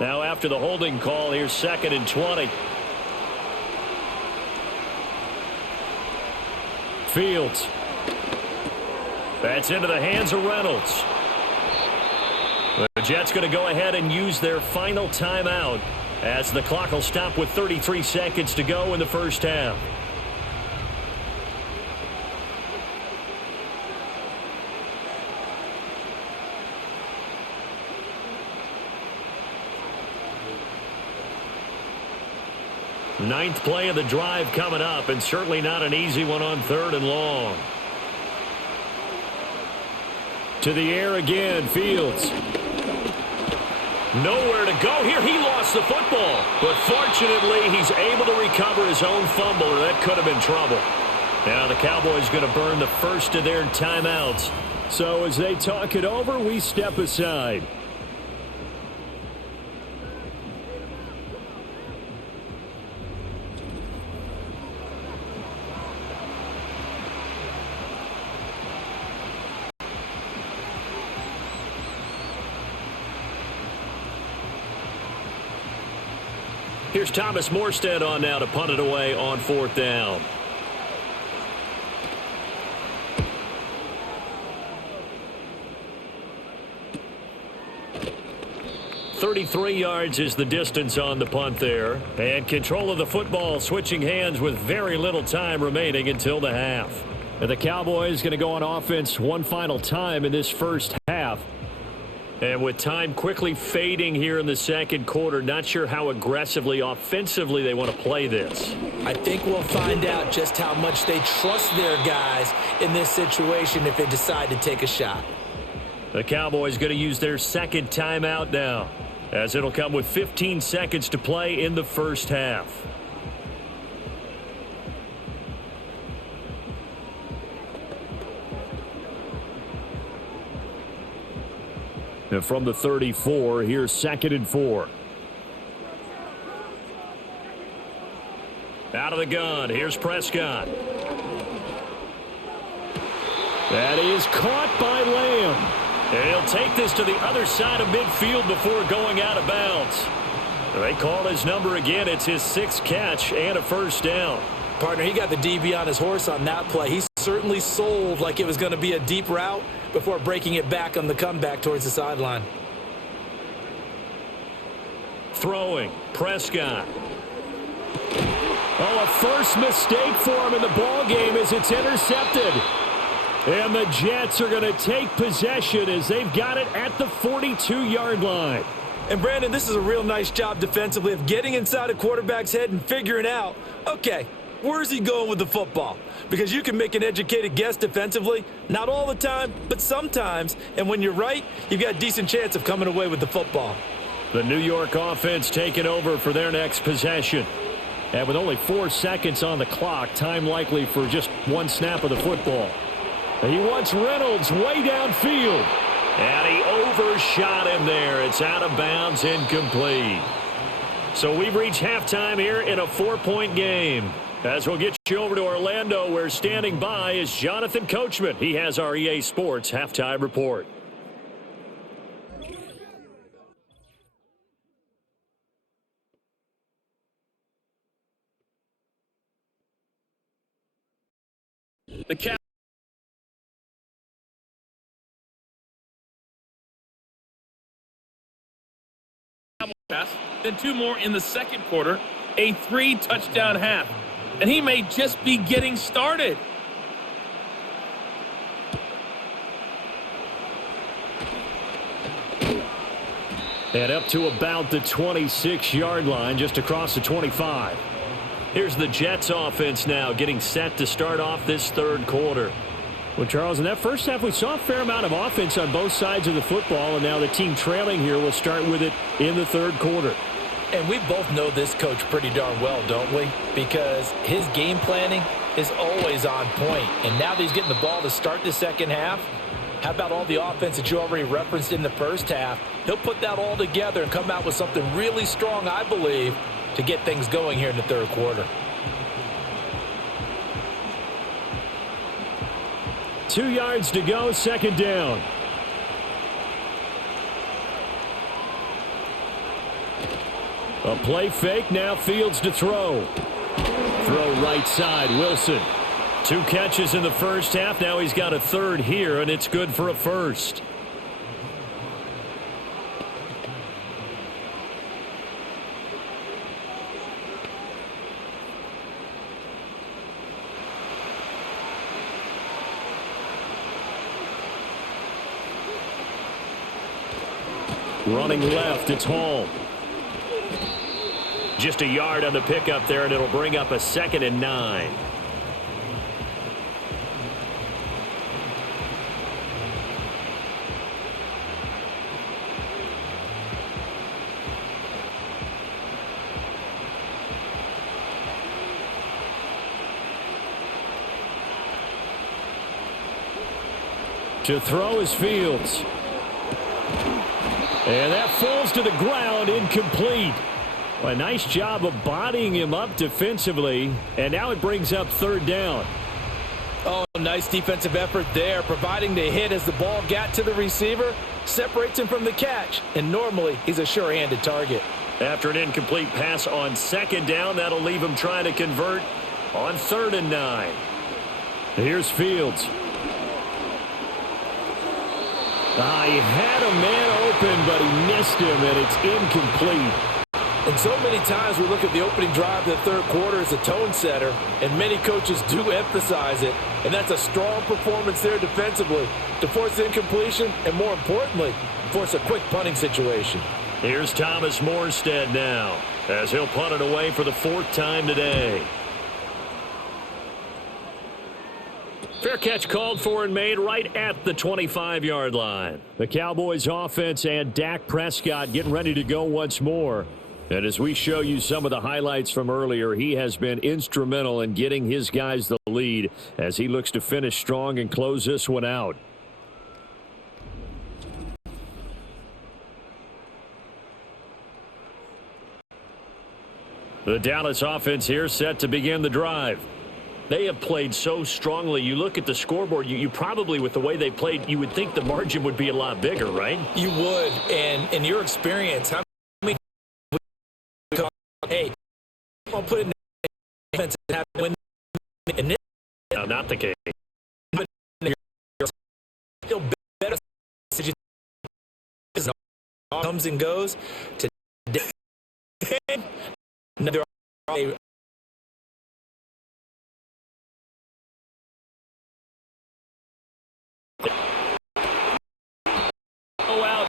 Now after the holding call, here's 2nd and 20. Fields. That's into the hands of Reynolds. The Jets going to go ahead and use their final timeout as the clock will stop with 33 seconds to go in the first half. Ninth play of the drive coming up, and certainly not an easy one on 3rd and long. To the air again, Fields. Nowhere to go here. He lost the football, but fortunately he's able to recover his own fumble, or that could have been trouble. Now the Cowboys going to burn the first of their timeouts. So as they talk it over, we step aside. Here's Thomas Morstead on now to punt it away on 4th down. .33 yards is the distance on the punt there. And control of the football switching hands with very little time remaining until the half. And the Cowboys going to go on offense one final time in this first half. And with time quickly fading here in the second quarter, not sure how aggressively, offensively they want to play this. I think we'll find out just how much they trust their guys in this situation if they decide to take a shot. The Cowboys going to use their second timeout now, as it'll come with 15 seconds to play in the first half. And from the 34, here's 2nd and 4. Out of the gun, here's Prescott. That is caught by Lamb. And he'll take this to the other side of midfield before going out of bounds. They call his number again. It's his 6th catch and a first down. Partner, he got the DB on his horse on that play. He certainly sold like it was going to be a deep route before breaking it back on the comeback towards the sideline. Throwing, Prescott. Oh, a first mistake for him in the ball game as it's intercepted. And the Jets are going to take possession as they've got it at the 42-yard line. And, Brandon, this is a real nice job defensively of getting inside a quarterback's head and figuring out, okay, where's he going with the football? Because you can make an educated guess defensively, not all the time, but sometimes. And when you're right, you've got a decent chance of coming away with the football. The New York offense taking over for their next possession. And with only 4 seconds on the clock, time likely for just one snap of the football. He wants Reynolds way downfield. And he overshot him there. It's out of bounds, incomplete. So we've reached halftime here in a 4-point game. As we'll get you over to Orlando, where standing by is Jonathan Coachman. He has our EA Sports halftime report. The Cowboys pass, then 2 more in the second quarter, a 3-touchdown half. And he may just be getting started. And up to about the 26-yard line, just across the 25. Here's the Jets offense now getting set to start off this third quarter. Well, Charles, in that first half, we saw a fair amount of offense on both sides of the football, and now the team trailing here will start with it in the third quarter. And we both know this coach pretty darn well, don't we? Because his game planning is always on point. And now that he's getting the ball to start the second half, how about all the offense that you already referenced in the first half? He'll put that all together and come out with something really strong, I believe, to get things going here in the third quarter. 2 yards to go, second down. A play fake, now Fields to throw. Throw right side, Wilson. 2 catches in the first half, now he's got a third here, and it's good for a first. Running left, it's Hall. Just a yard on the pickup there, and it'll bring up a 2nd and 9. To throw is Fields. And that falls to the ground, incomplete. Well, a nice job of bodying him up defensively, and now it brings up third down. Oh, nice defensive effort there, providing the hit as the ball got to the receiver, separates him from the catch, and normally he's a sure-handed target. After an incomplete pass on second down, that'll leave him trying to convert on 3rd and 9. Here's Fields. He had a man open, but he missed him, and it's incomplete. And so many times we look at the opening drive of the third quarter as a tone setter, and many coaches do emphasize it. And that's a strong performance there defensively to force incompletion and, more importantly, force a quick punting situation. Here's Thomas Morstead now as he'll punt it away for the fourth time today. Fair catch called for and made right at the 25-yard line. The Cowboys offense and Dak Prescott getting ready to go once more. And as we show you some of the highlights from earlier, he has been instrumental in getting his guys the lead as he looks to finish strong and close this one out. The Dallas offense here set to begin the drive. They have played so strongly. You look at the scoreboard, you probably, with the way they played, you would think the margin would be a lot bigger, right? You would. And in your experience, how many hey, I'll put it in the defense and have win in this? No, not the case. Still better comes and goes today. There are out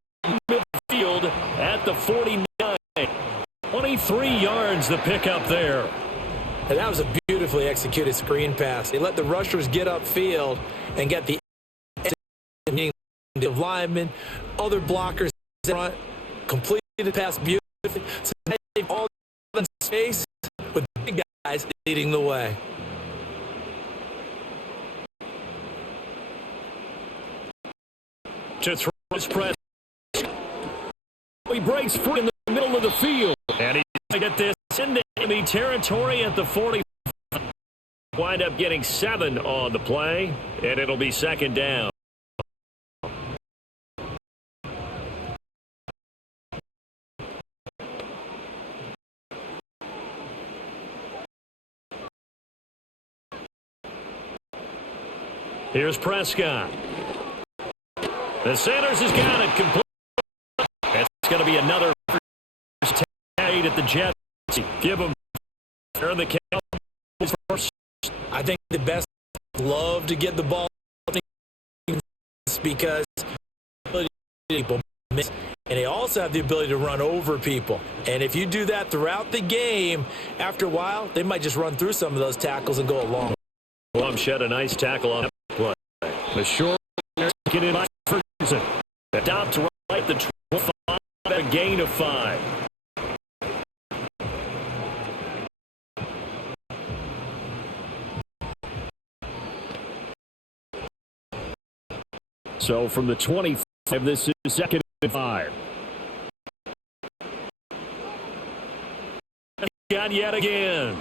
midfield at the 49. 23 yards the pickup there. And that was a beautifully executed screen pass. They let the rushers get upfield and get the linemen, other blockers in front, completed the pass beautifully. So they've all in space with big guys leading the way. To throw his press. He breaks free in the middle of the field. And he's going to get this into enemy territory at the 40. Wind up getting 7 on the play, and it'll be second down. Here's Prescott. The Sanders has got it complete. It's going to be another first tag at the Jets. Give them the Cowboys first. I think the best love to get the ball because people miss, and they also have the ability to run over people. And if you do that throughout the game, after a while, they might just run through some of those tackles and go along. Blum shed a nice tackle on that play. The short get in by Ferguson. Down to right, the 25, a gain of 5. So from the 25, this is second and 5. Got yet again.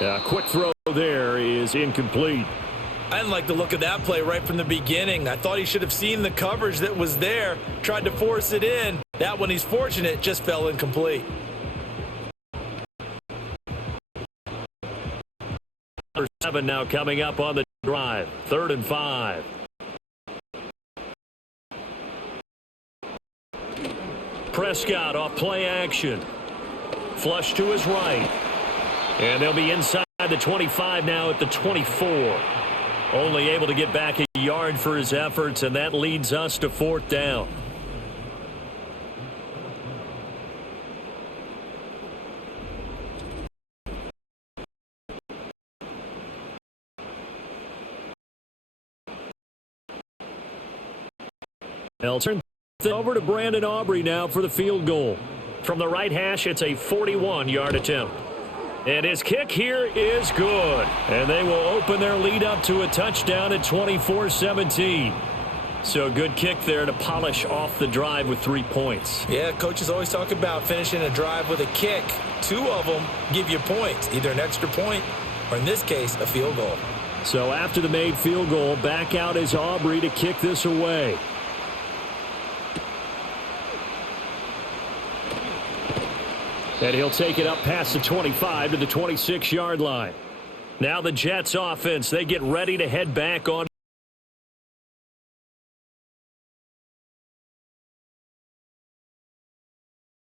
A quick throw there is incomplete. I didn't like the look of that play right from the beginning. I thought he should have seen the coverage that was there, tried to force it in. That one, he's fortunate, just fell incomplete. Number 7 now coming up on the drive. 3rd and 5. Prescott off play action. Flush to his right. And they'll be inside the 25 now at the 24. Only able to get back a yard for his efforts, and that leads us to 4th down. They'll turn over to Brandon Aubrey now for the field goal. From the right hash, it's a 41-yard attempt. And his kick here is good. And they will open their lead up to a touchdown at 24-17. So good kick there to polish off the drive with 3 points. Yeah, coaches always talk about finishing a drive with a kick. 2 of them give you points, either an extra point or, in this case, a field goal. So after the made field goal, back out is Aubrey to kick this away. And he'll take it up past the 25 to the 26-yard line. Now the Jets offense, they get ready to head back on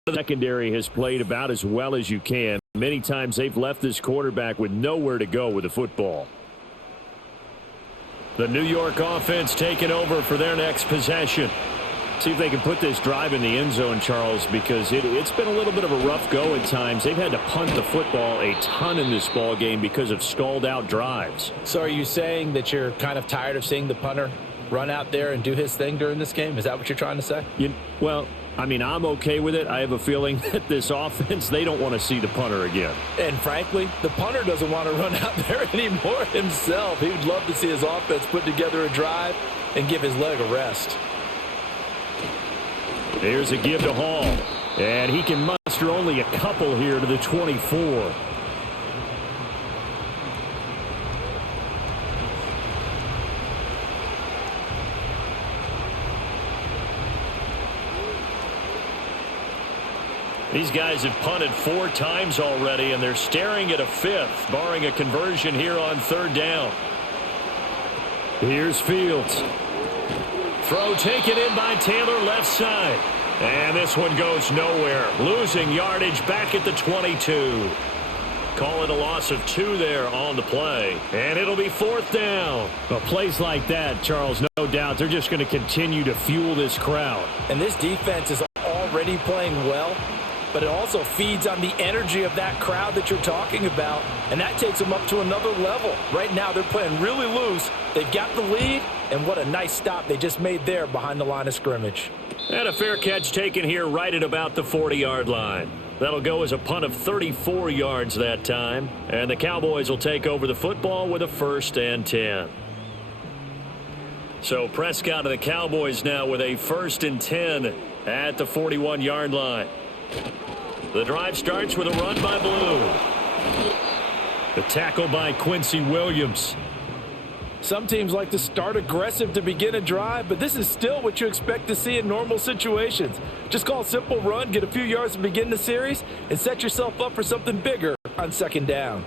the secondary has played about as well as you can. Many times they've left this quarterback with nowhere to go with the football. The New York offense taking over for their next possession. See if they can put this drive in the end zone, Charles, because it's been a little bit of a rough go at times. They've had to punt the football a ton in this ball game because of stalled-out drives. So are you saying that you're kind of tired of seeing the punter run out there and do his thing during this game? Is that what you're trying to say? Well, I mean, I'm okay with it. I have a feeling that this offense, they don't want to see the punter again. And frankly, the punter doesn't want to run out there anymore himself. He would love to see his offense put together a drive and give his leg a rest. Here's a give to Hall. And he can muster only a couple here to the 24. These guys have punted 4 times already, and they're staring at a 5th, barring a conversion here on 3rd down. Here's Fields. Throw taken in by Taylor, left side. And this one goes nowhere. Losing yardage back at the 22. Call it a loss of 2 there on the play. And it'll be 4th down. Well, plays like that, Charles, no doubt, they're just going to continue to fuel this crowd. And this defense is already playing well, but it also feeds on the energy of that crowd that you're talking about, and that takes them up to another level. Right now, they're playing really loose. They've got the lead, and what a nice stop they just made there behind the line of scrimmage. And a fair catch taken here right at about the 40-yard line. That'll go as a punt of 34 yards that time, and the Cowboys will take over the football with a 1st and 10. So Prescott of the Cowboys now with a 1st and 10 at the 41-yard line. The drive starts with a run by Blue. The tackle by Quincy Williams. Some teams like to start aggressive to begin a drive, but this is still what you expect to see in normal situations. Just call a simple run, get a few yards to begin the series, and set yourself up for something bigger on 2nd down.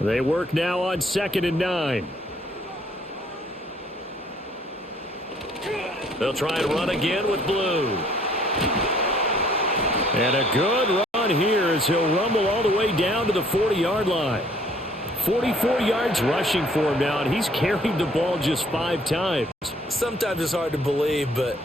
They work now on 2nd and 9. They'll try and run again with Blue. And a good run here as he'll rumble all the way down to the 40-yard line. 44 yards rushing for him now, and he's carried the ball just 5 times. Sometimes it's hard to believe, but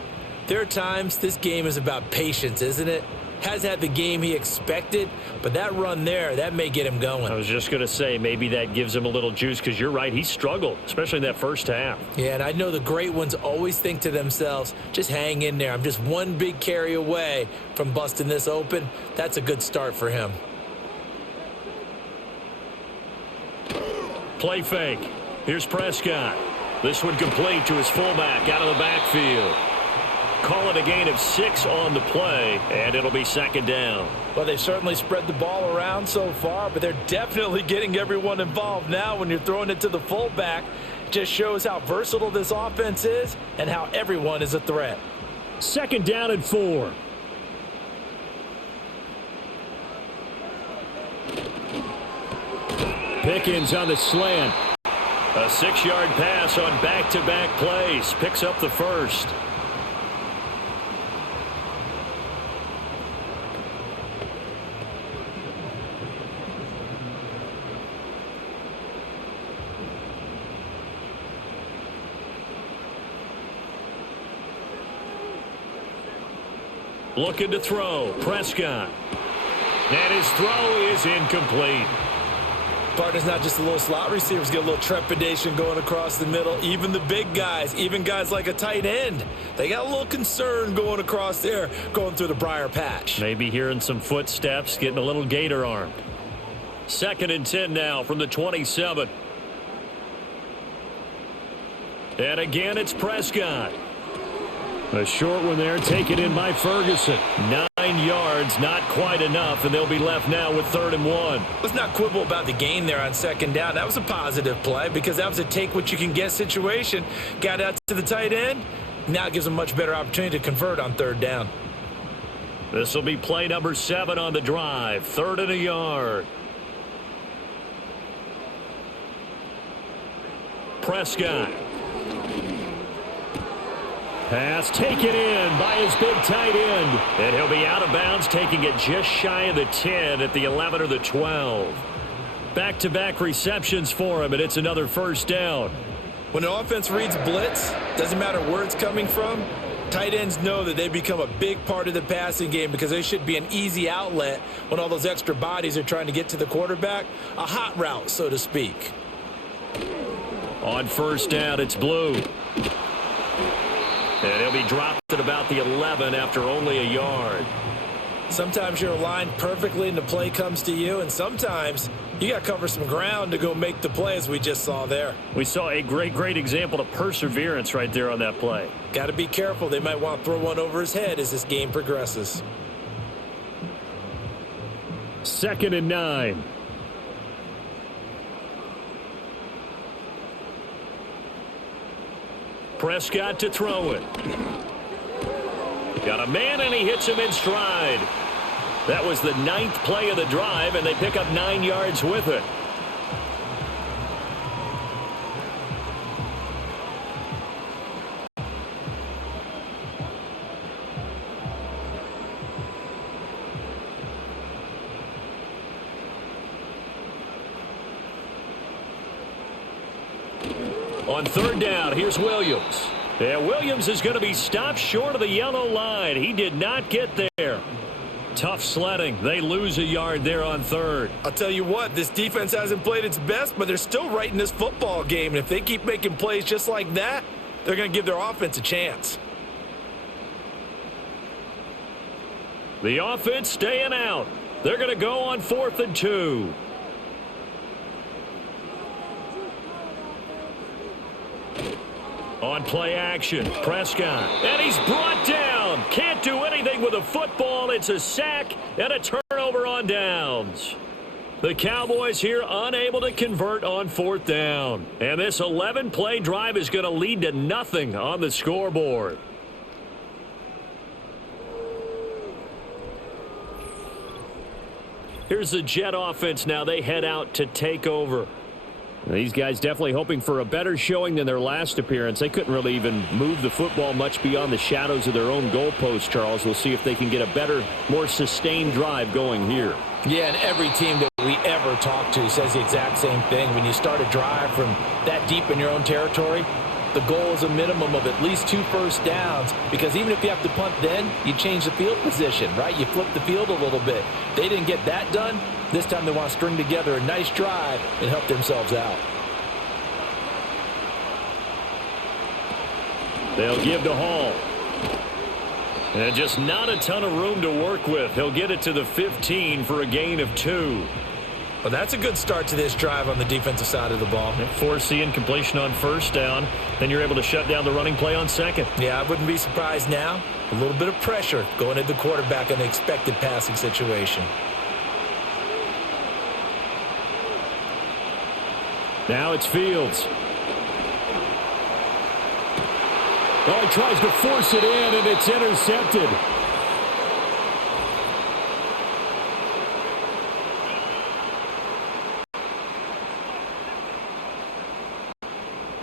there are times this game is about patience, isn't it? Has had the game he expected, but that run there, that may get him going. I was just going to say, maybe that gives him a little juice, because you're right, he struggled, especially in that first half. Yeah, and I know the great ones always think to themselves, just hang in there. I'm just one big carry away from busting this open. That's a good start for him. Play fake. Here's Prescott. This one complete to his fullback out of the backfield. Call it a gain of 6 on the play, and it'll be 2nd down. Well, they've certainly spread the ball around so far, but they're definitely getting everyone involved now when you're throwing it to the fullback. Just shows how versatile this offense is and how everyone is a threat. 2nd down and 4. Pickens on the slant. A 6-yard pass on back-to-back plays. Picks up the 1st. Looking to throw. Prescott. And his throw is incomplete. Partner's not just a little slot receivers get a little trepidation going across the middle. Even the big guys, even guys like a tight end, they got a little concern going across there, going through the briar patch. Maybe hearing some footsteps, getting a little gator armed. 2nd and 10 now from the 27. And again, it's Prescott. A short one there, taken in by Ferguson. 9 yards, not quite enough, and they'll be left now with 3rd and 1. Let's not quibble about the gain there on 2nd down. That was a positive play because that was a take-what-you-can-get situation. Got out to the tight end. Now it gives them a much better opportunity to convert on 3rd down. This will be play number 7 on the drive. 3rd and a yard. Pass taken in by his big tight end. And he'll be out of bounds, taking it just shy of the 10 at the 11 or the 12. Back-to-back receptions for him, and it's another first down. When an offense reads blitz, doesn't matter where it's coming from, tight ends know that they become a big part of the passing game because they should be an easy outlet when all those extra bodies are trying to get to the quarterback. A hot route, so to speak. On first down, it's Blue. And he'll be dropped at about the 11 after only a yard. Sometimes you're aligned perfectly and the play comes to you, and sometimes you got to cover some ground to go make the play, as we just saw there. We saw a great example of perseverance right there on that play. Got to be careful. They might want to throw one over his head as this game progresses. 2nd and 9. Prescott to throw it. Got a man, and he hits him in stride. That was the 9th play of the drive, and they pick up 9 yards with it. On 3rd down, here's Williams. And Williams is going to be stopped short of the yellow line. He did not get there. Tough sledding. They lose a yard there on 3rd. I'll tell you what, this defense hasn't played its best, but they're still right in this football game. And if they keep making plays just like that, they're going to give their offense a chance. The offense staying out. They're going to go on 4th and 2. On play action, Prescott. And he's brought down. Can't do anything with a football. It's a sack and a turnover on downs. The Cowboys here unable to convert on 4th down. And this 11-play drive is going to lead to nothing on the scoreboard. Here's the Jet offense now. They head out to take over. These guys definitely hoping for a better showing than their last appearance. They couldn't really even move the football much beyond the shadows of their own goalpost, Charles. We'll see if they can get a better, more sustained drive going here. Yeah, and every team that we ever talk to says the exact same thing. When you start a drive from that deep in your own territory, the goal is a minimum of at least 2 first downs, because even if you have to punt then, you change the field position, right? You flip the field a little bit. They didn't get that done. This time they want to string together a nice drive and help themselves out. They'll give to Hall. And just not a ton of room to work with. He'll get it to the 15 for a gain of 2. Well, that's a good start to this drive on the defensive side of the ball. Force the incompletion on 1st down. Then you're able to shut down the running play on 2nd. Yeah, I wouldn't be surprised now. A little bit of pressure going at the quarterback in the expected passing situation. Now it's Fields. Oh, he tries to force it in, and it's intercepted.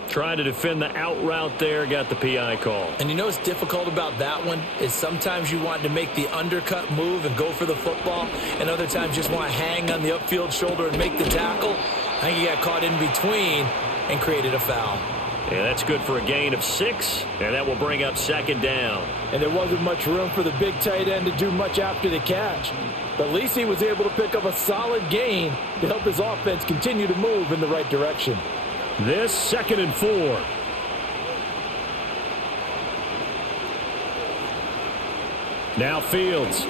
Trying to defend the out route there, got the PI call. And you know what's difficult about that one is sometimes you want to make the undercut move and go for the football, and other times you just want to hang on the upfield shoulder and make the tackle. I think he got caught in between and created a foul. Yeah, that's good for a gain of 6, and that will bring up 2nd down. And there wasn't much room for the big tight end to do much after the catch. But at least he was able to pick up a solid gain to help his offense continue to move in the right direction. This 2nd and 4. Now Fields.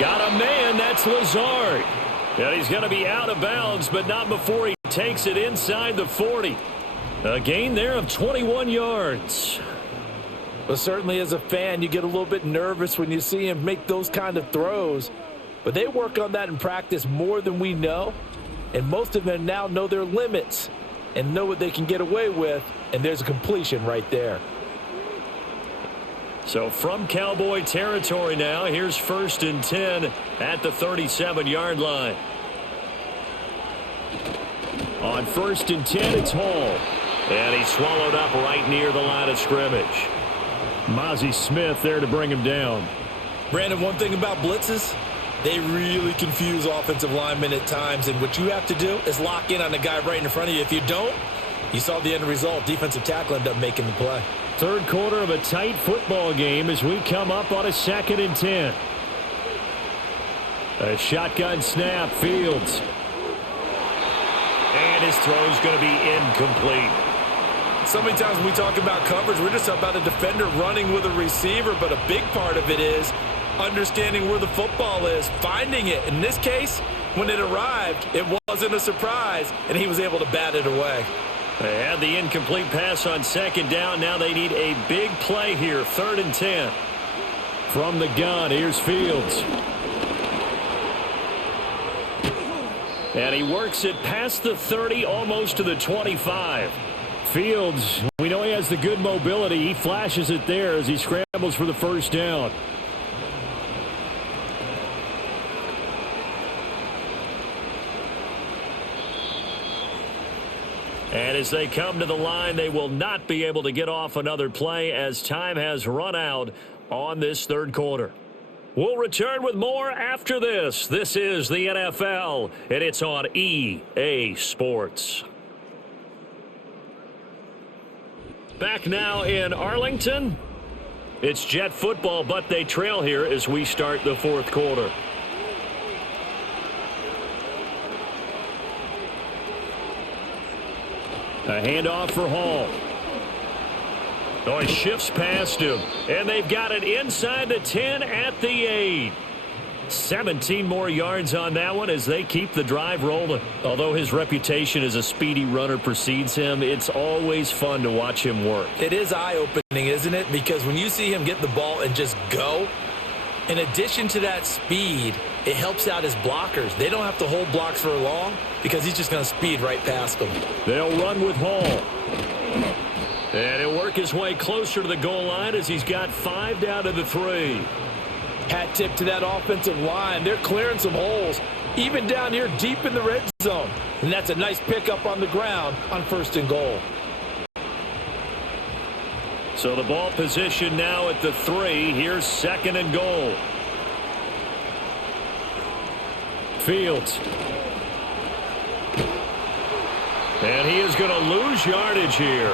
Got a man, that's Lazard. And he's going to be out of bounds, but not before he takes it inside the 40. A gain there of 21 yards. Well, certainly as a fan, you get a little bit nervous when you see him make those kind of throws. But they work on that in practice more than we know. And most of them now know their limits and know what they can get away with. And there's a completion right there. So from Cowboy territory now, here's 1st and 10 at the 37-yard line. On 1st and 10, it's Hall. And he's swallowed up right near the line of scrimmage. Mozzie Smith there to bring him down. Brandon, one thing about blitzes, they really confuse offensive linemen at times, and what you have to do is lock in on the guy right in front of you. If you don't, you saw the end result. Defensive tackle ended up making the play. Third quarter of a tight football game as we come up on a 2nd and 10. A shotgun snap, Fields. And his throw's going to be incomplete. So many times when we talk about coverage, we're just about a defender running with a receiver, but a big part of it is understanding where the football is, finding it. In this case, when it arrived, it wasn't a surprise, and he was able to bat it away. They had the incomplete pass on 2nd down. Now they need a big play here, 3rd and 10. From the gun, here's Fields. And he works it past the 30, almost to the 25. Fields, we know he has the good mobility. He flashes it there as he scrambles for the first down. And as they come to the line, they will not be able to get off another play as time has run out on this 3rd quarter. We'll return with more after this. This is the NFL, and it's on EA Sports. Back now in Arlington. It's Jet football, but they trail here as we start the 4th quarter. A handoff for Hall. Oh, he shifts past him. And they've got it inside the 10 at the 8. 17 more yards on that one as they keep the drive rolling. Although his reputation as a speedy runner precedes him, it's always fun to watch him work. It is eye-opening, isn't it? Because when you see him get the ball and just go, in addition to that speed, it helps out his blockers. They don't have to hold blocks for long because he's just going to speed right past them. They'll run with Hall. And he'll work his way closer to the goal line as he's got 5 down to the 3. Hat tip to that offensive line. They're clearing some holes, even down here deep in the red zone. And that's a nice pickup on the ground on 1st and goal. So the ball position now at the 3. Here's 2nd and goal. Fields. And he is going to lose yardage here.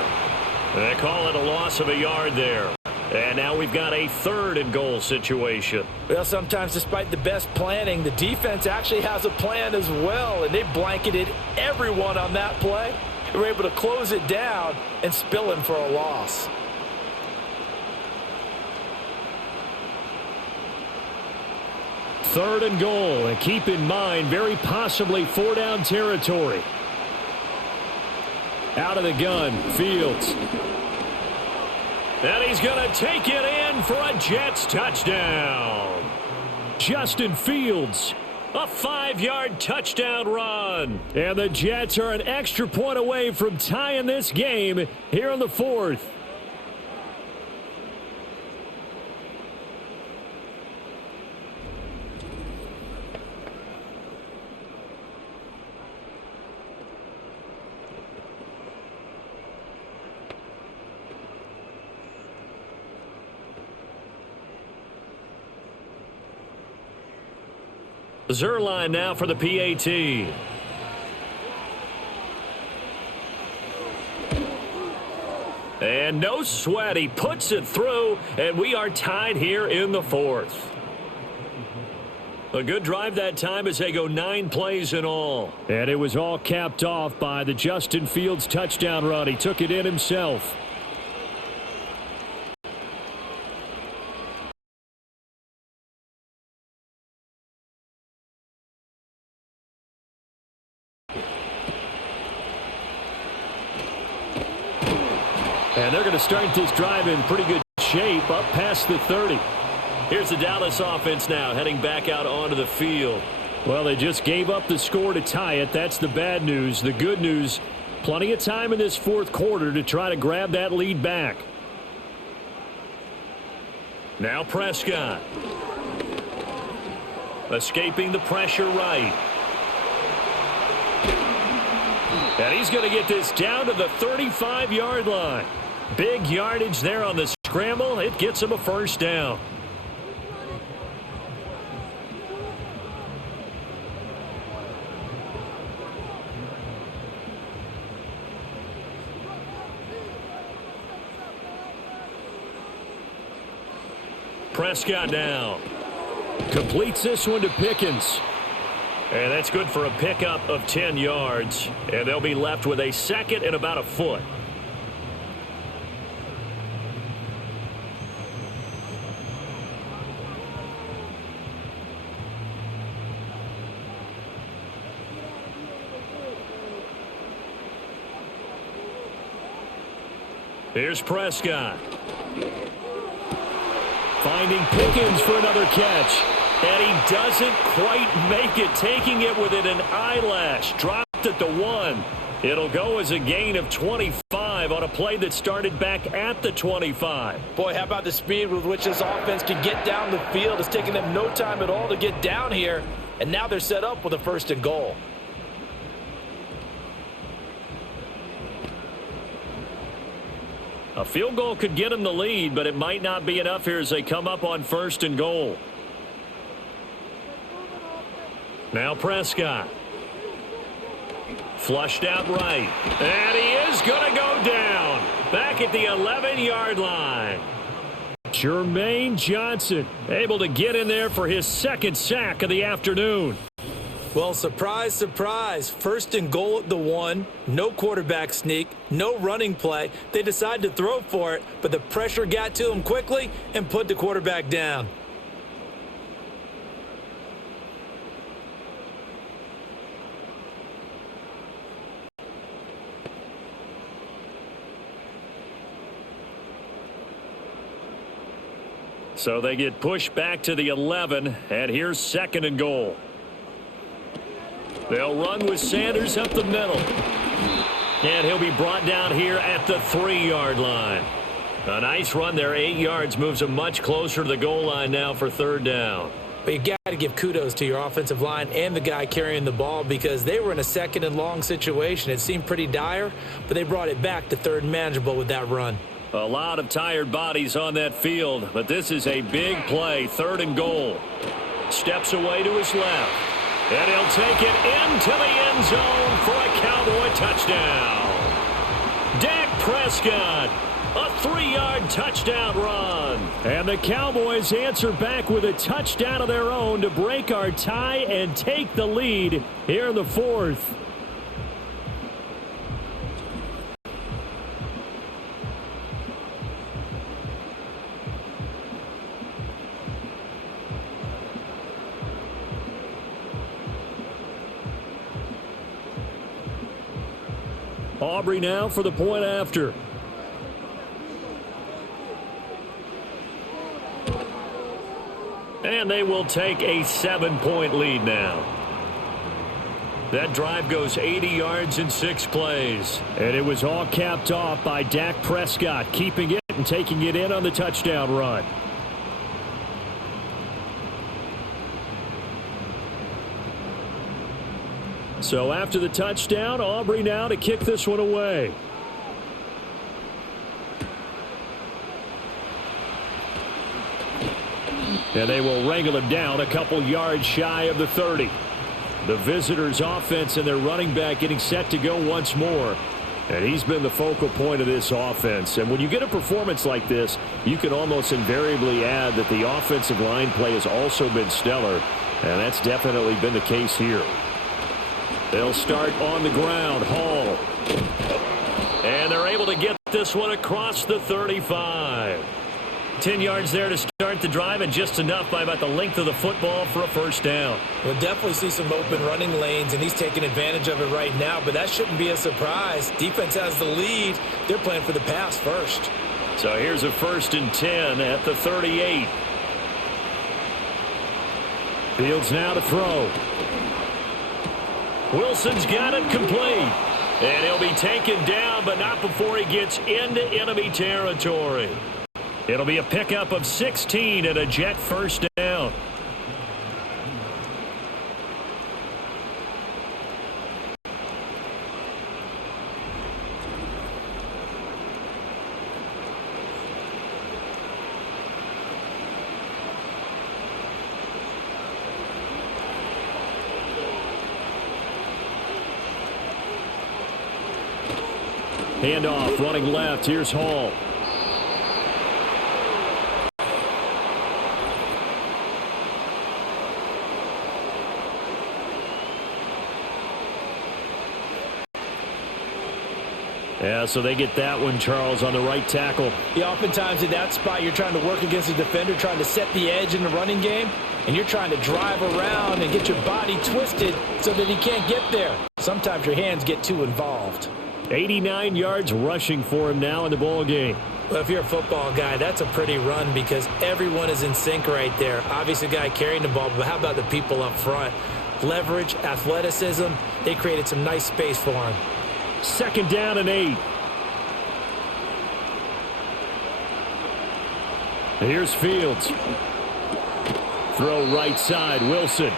They call it a loss of a yard there. And now we've got a 3rd and goal situation. Well, sometimes despite the best planning, the defense actually has a plan as well, and they blanketed everyone on that play. They were able to close it down and spill him for a loss. Third and goal, and keep in mind, very possibly 4-down territory. Out of the gun, Fields. And he's going to take it in for a Jets touchdown. Justin Fields, a 5-yard touchdown run. And the Jets are an extra point away from tying this game here in the 4th. Zerline now for the PAT. And no sweat. He puts it through, and we are tied here in the 4th. A good drive that time as they go 9 plays in all. And it was all capped off by the Justin Fields touchdown run. He took it in himself. And they're going to start this drive in pretty good shape up past the 30. Here's the Dallas offense now heading back out onto the field. Well, they just gave up the score to tie it. That's the bad news. The good news, plenty of time in this 4th quarter to try to grab that lead back. Now Prescott. Escaping the pressure right. And he's going to get this down to the 35-yard line. Big yardage there on the scramble. It gets him a first down. Prescott now completes this one to Pickens. And that's good for a pickup of 10 yards. And they'll be left with a second and about a foot. Here's Prescott. Finding Pickens for another catch. And he doesn't quite make it, taking it within an eyelash. Dropped at the 1. It'll go as a gain of 25 on a play that started back at the 25. Boy, how about the speed with which this offense can get down the field? It's taking them no time at all to get down here. And now they're set up with a first and goal. A field goal could get them the lead, but it might not be enough here as they come up on first and goal. Now Prescott. Flushed out right. And he is going to go down. Back at the 11-yard line. Jermaine Johnson able to get in there for his second sack of the afternoon. Well, surprise, surprise. First and goal at the 1. No quarterback sneak. No running play. They decide to throw for it, but the pressure got to him quickly and put the quarterback down. So they get pushed back to the 11, and here's second and goal. They'll run with Sanders up the middle. And he'll be brought down here at the 3-yard line. A nice run there, 8 yards, moves him much closer to the goal line now for third down. But you got to give kudos to your offensive line and the guy carrying the ball because they were in a second and long situation. It seemed pretty dire, but they brought it back to third and manageable with that run. A lot of tired bodies on that field, but this is a big play, third and goal. Steps away to his left. And he'll take it into the end zone for a Cowboy touchdown. Dak Prescott, a 3-yard touchdown run. And the Cowboys answer back with a touchdown of their own to break our tie and take the lead here in the fourth. Aubrey now for the point after. And they will take a 7-point lead now. That drive goes 80 yards in 6 plays. And it was all capped off by Dak Prescott, keeping it and taking it in on the touchdown run. So after the touchdown, Aubrey now to kick this one away. And they will wrangle him down a couple yards shy of the 30. The visitors' offense and their running back getting set to go once more. And he's been the focal point of this offense. And when you get a performance like this, you can almost invariably add that the offensive line play has also been stellar. And that's definitely been the case here. They'll start on the ground. Hall. And they're able to get this one across the 35. 10 yards there to start the drive, and just enough by about the length of the football for a first down. We'll definitely see some open running lanes, and he's taking advantage of it right now, but that shouldn't be a surprise. Defense has the lead. They're playing for the pass first. So here's a 1st and 10 at the 38. Fields now to throw. Wilson's got it complete. And he'll be taken down, but not before he gets into enemy territory. It'll be a pickup of 16 and a Jet first down. Handoff, running left. Here's Hall. Yeah, so they get that one, Charles, on the right tackle. Yeah, oftentimes in that spot, you're trying to work against a defender, trying to set the edge in the running game, and you're trying to drive around and get your body twisted so that he can't get there. Sometimes your hands get too involved. 89 yards rushing for him now in the ball game. Well, if you're a football guy, that's a pretty run because everyone is in sync right there. Obviously, the guy carrying the ball, but how about the people up front? Leverage, athleticism, they created some nice space for him. 2nd down and 8. Here's Fields. Throw right side, Wilson.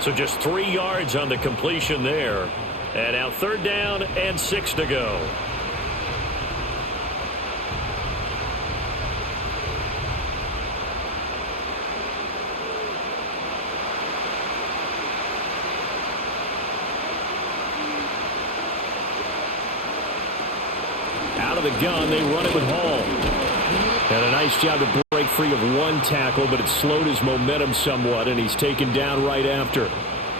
So just 3 yards on the completion there. And now 3rd down and 6 to go. Out of the gun, they run it with Hall. And a nice job to break free of one tackle, but it slowed his momentum somewhat, and he's taken down right after.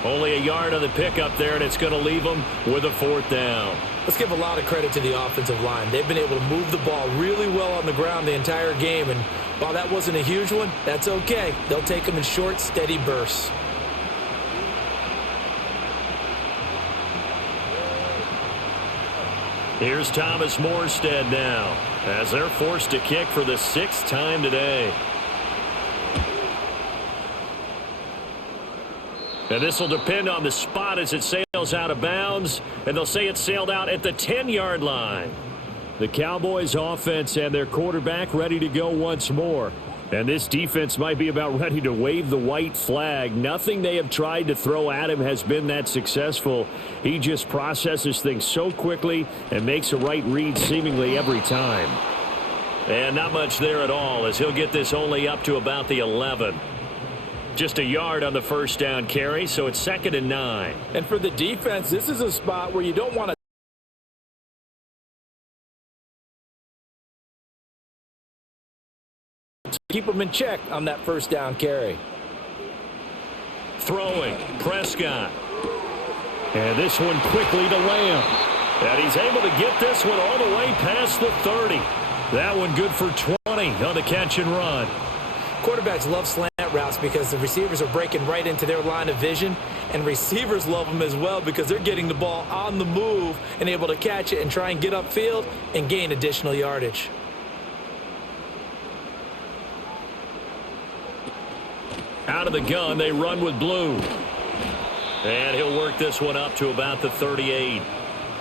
Only a yard on the pickup there, and it's going to leave him with a 4th down. Let's give a lot of credit to the offensive line. They've been able to move the ball really well on the ground the entire game, and while that wasn't a huge one, that's okay. They'll take them in short, steady bursts. Here's Thomas Morstead now, as they're forced to kick for the 6th time today. And this will depend on the spot as it sails out of bounds, and they'll say it sailed out at the 10-yard line. The Cowboys offense and their quarterback ready to go once more. And this defense might be about ready to wave the white flag. Nothing they have tried to throw at him has been that successful. He just processes things so quickly and makes a right read seemingly every time. And not much there at all, as he'll get this only up to about the 11. Just a yard on the 1st down carry, so it's 2nd and 9. And for the defense, this is a spot where you don't want to keep them in check on that 1st down carry. Throwing, Prescott. And this one quickly to Lamb. And he's able to get this one all the way past the 30. That one good for 20 on the catch and run. Quarterbacks love slant routes because the receivers are breaking right into their line of vision, and receivers love them as well because they're getting the ball on the move and able to catch it and try and get upfield and gain additional yardage. Out of the gun, they run with Blue. And he'll work this one up to about the 38.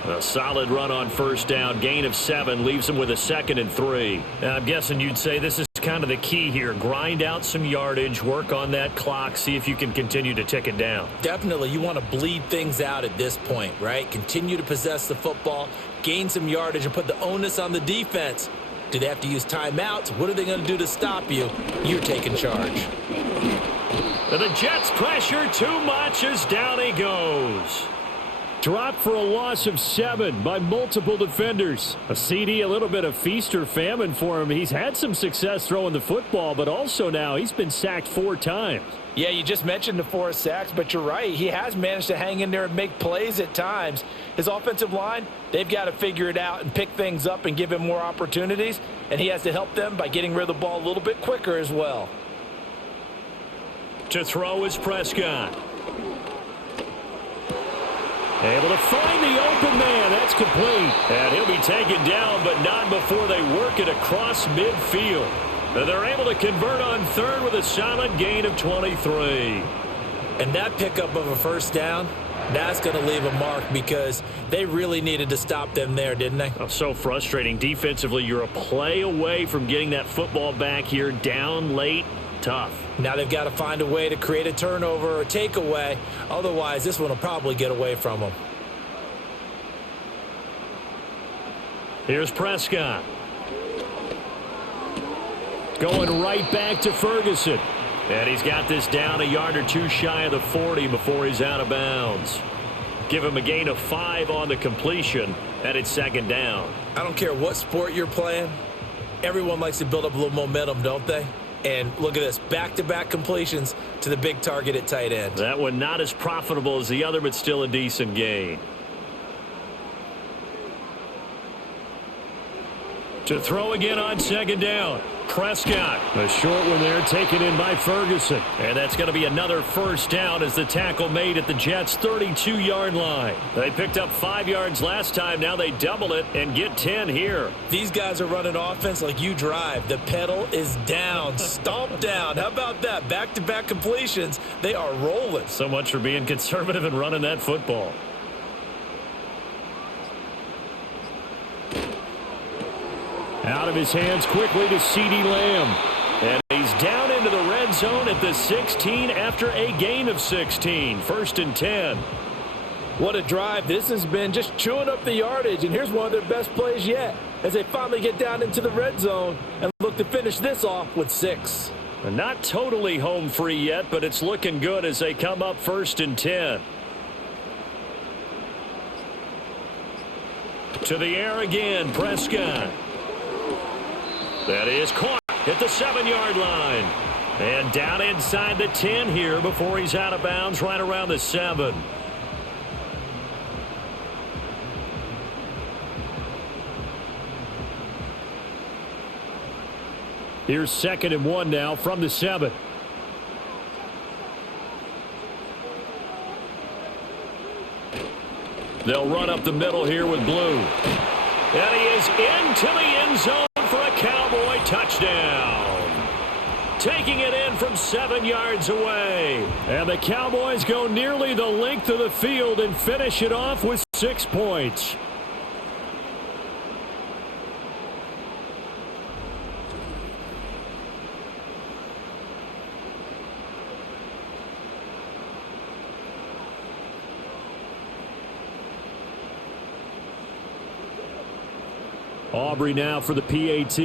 A solid run on 1st down. Gain of 7 leaves him with a 2nd and 3. Now, I'm guessing you'd say this is kind of the key here. Grind out some yardage, work on that clock, see if you can continue to tick it down. Definitely. You want to bleed things out at this point, right? Continue to possess the football, gain some yardage, and put the onus on the defense. Do they have to use timeouts? What are they going to do to stop you? You're taking charge. And the Jets pressure too much as down he goes. Dropped for a loss of 7 by multiple defenders. A CD, a little bit of feast or famine for him. He's had some success throwing the football, but also now he's been sacked 4 times. Yeah, you just mentioned the 4 sacks, but you're right. He has managed to hang in there and make plays at times. His offensive line, they've got to figure it out and pick things up and give him more opportunities, and he has to help them by getting rid of the ball a little bit quicker as well. To throw is Prescott. Able to find the open man. That's complete. And he'll be taken down, but not before they work it across midfield. And they're able to convert on 3rd with a solid gain of 23. And that pickup of a 1st down, that's going to leave a mark because they really needed to stop them there, didn't they? Oh, so frustrating. Defensively, you're a play away from getting that football back here down late. Tough. Now they've got to find a way to create a turnover or takeaway. Otherwise, this one will probably get away from them. Here's Prescott. Going right back to Ferguson. And he's got this down a yard or 2 shy of the 40 before he's out of bounds. Give him a gain of 5 on the completion, and it's second down. I don't care what sport you're playing. Everyone likes to build up a little momentum, don't they? And look at this, back-to-back completions to the big target at tight end. That one not as profitable as the other, but still a decent gain. To throw again on second down. Prescott, a short one there, taken in by Ferguson. And that's going to be another first down as the tackle made at the Jets' 32-yard line. They picked up 5 yards last time. Now they double it and get 10 here. These guys are running offense like you drive. The pedal is down, stomp down. How about that? Back-to-back completions. They are rolling. So much for being conservative and running that football. Out of his hands quickly to CeeDee Lamb. And he's down into the red zone at the 16 after a gain of 16. First and 10. What a drive. This has been just chewing up the yardage. And here's one of their best plays yet as they finally get down into the red zone and look to finish this off with 6. Not totally home free yet, but it's looking good as they come up first and 10. To the air again, Prescott. That is caught at the 7-yard line. And down inside the 10 here before he's out of bounds right around the 7. Here's 2nd and 1 now from the 7. They'll run up the middle here with Blue. And he is into the end zone for a Cowboy touchdown. Taking it in from 7 yards away. And the Cowboys go nearly the length of the field and finish it off with 6 points. Aubrey now for the PAT.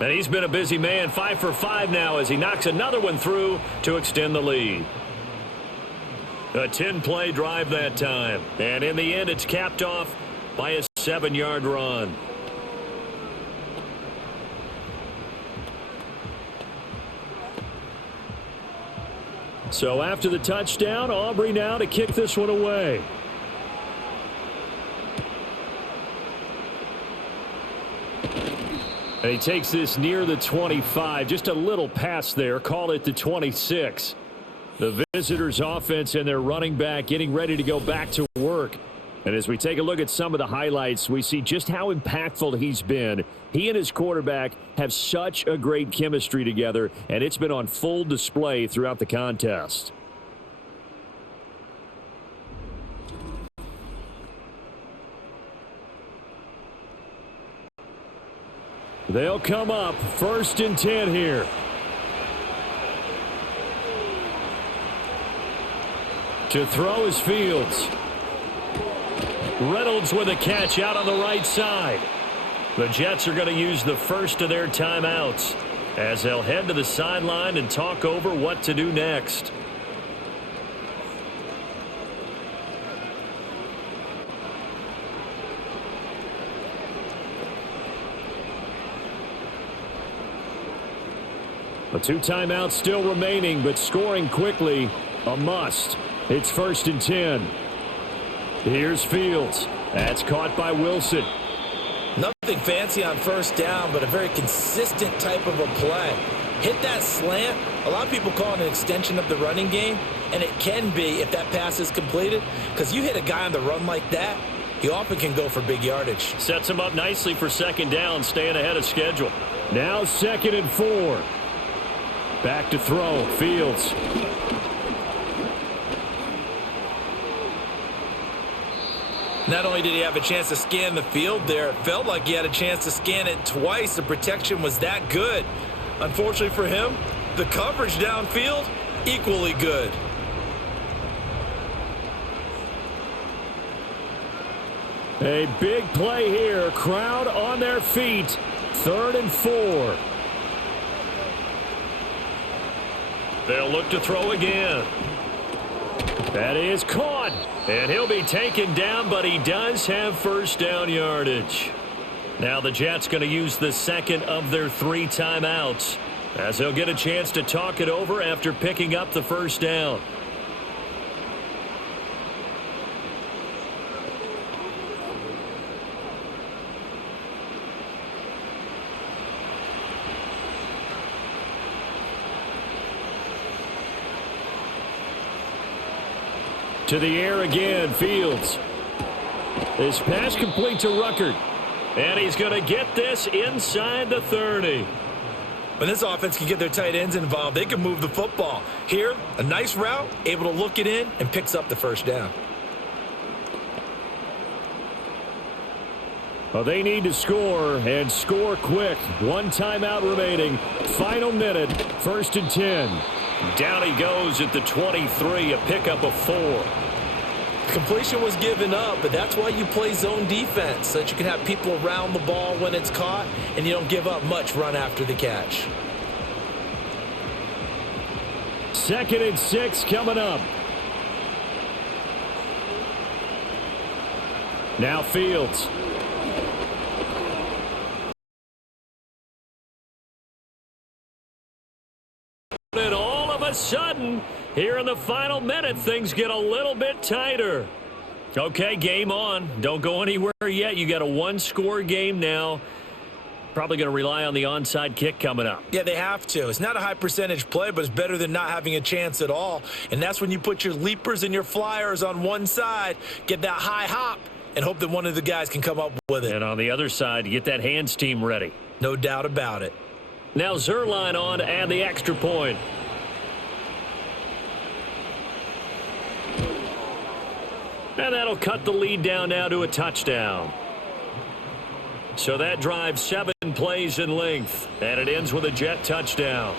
And he's been a busy man, 5 for 5 now as he knocks another one through to extend the lead. A 10-play drive that time. And in the end, it's capped off by a 7-yard run. So after the touchdown, Aubrey now to kick this one away. And he takes this near the 25. Just a little pass there. Call it the 26. The visitors' offense and their running back getting ready to go back to work. And as we take a look at some of the highlights, we see just how impactful he's been. He and his quarterback have such a great chemistry together, and it's been on full display throughout the contest. They'll come up first and 10 here. To throw is Fields. Reynolds with a catch out on the right side. The Jets are going to use the first of their timeouts as they'll head to the sideline and talk over what to do next. The 2 timeouts still remaining, but scoring quickly a must. It's first and 10. Here's Fields. That's caught by Wilson. Nothing fancy on first down, but a very consistent type of a play. Hit that slant. A lot of people call it an extension of the running game, and it can be if that pass is completed, because you hit a guy on the run like that, he often can go for big yardage. Sets him up nicely for second down, staying ahead of schedule. Now 2nd and 4. Back to throw. Fields. Not only did he have a chance to scan the field there, it felt like he had a chance to scan it twice. The protection was that good. Unfortunately for him, the coverage downfield, equally good. A big play here. Crowd on their feet. 3rd and 4. They'll look to throw again. That is caught. And he'll be taken down, but he does have first down yardage. Now the Jets going to use the second of their 3 timeouts, as they'll get a chance to talk it over after picking up the first down. To the air again, Fields. This pass complete to Ruckert. And he's going to get this inside the 30. When this offense can get their tight ends involved, they can move the football. Here, a nice route, able to look it in, and picks up the first down. Well, they need to score, and score quick. 1 timeout remaining. Final minute, 1st and 10. Down he goes at the 23, a pickup of 4. Completion was given up, but that's why you play zone defense, so that you can have people around the ball when it's caught, and you don't give up much run after the catch. 2nd and 6 coming up. Now Fields. And all of a sudden, here in the final minute, things get a little bit tighter. Okay, game on. Don't go anywhere yet. You got a 1-score game now. Probably going to rely on the onside kick coming up. Yeah, they have to. It's not a high percentage play, but it's better than not having a chance at all. And that's when you put your leapers and your flyers on one side, get that high hop, and hope that one of the guys can come up with it. And on the other side, you get that hands team ready. No doubt about it. Now Zerline on to add the extra point. And that'll cut the lead down now to a touchdown. So that drives 7 plays in length, and it ends with a Jet touchdown.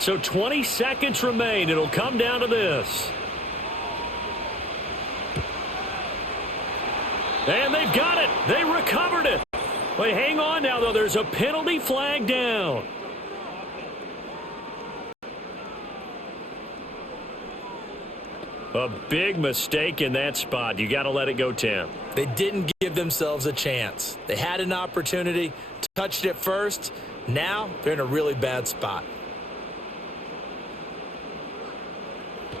So 20 seconds remain. It'll come down to this. And they've got it. They recovered it. Wait, hang on now, though. There's a penalty flag down. A big mistake in that spot. You got to let it go, Tim. They didn't give themselves a chance. They had an opportunity, touched it first. Now they're in a really bad spot.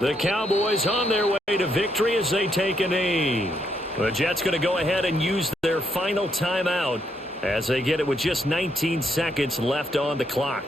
The Cowboys on their way to victory as they take a knee. The Jets going to go ahead and use their final timeout as they get it with just 19 seconds left on the clock.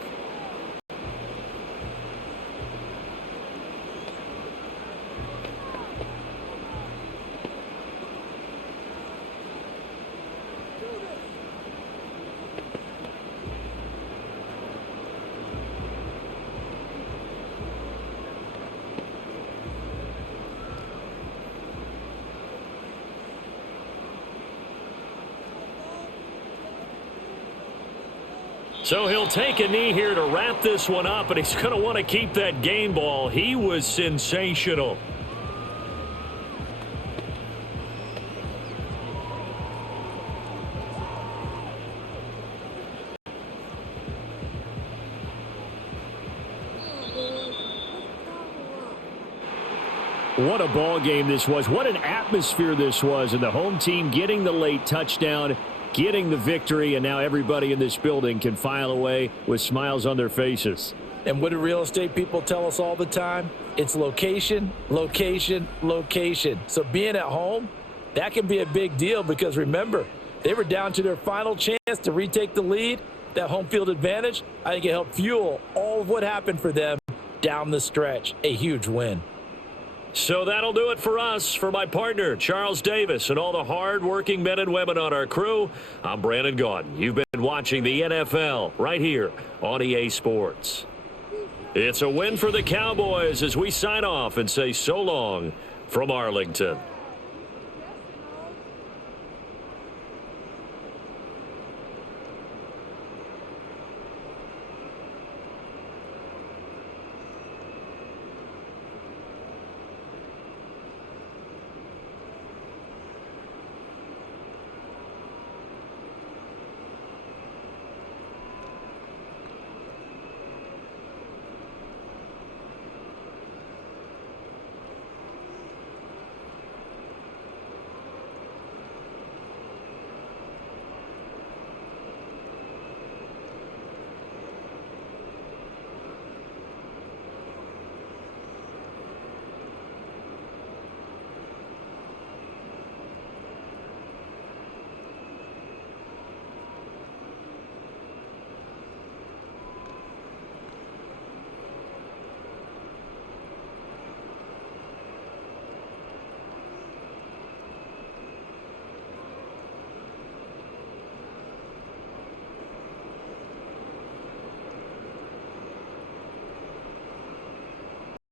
So he'll take a knee here to wrap this one up, and he's going to want to keep that game ball. He was sensational. What a ball game this was. What an atmosphere this was. And the home team getting the late touchdown, getting the victory, and now everybody in this building can file away with smiles on their faces. And what do real estate people tell us all the time? It's location, location, location. So being at home, that can be a big deal because, remember, they were down to their final chance to retake the lead. That home field advantage, I think it helped fuel all of what happened for them down the stretch. A huge win. So that'll do it for us. For my partner, Charles Davis, and all the hard-working men and women on our crew, I'm Brandon Gaudin. You've been watching the NFL right here on EA Sports. It's a win for the Cowboys as we sign off and say so long from Arlington.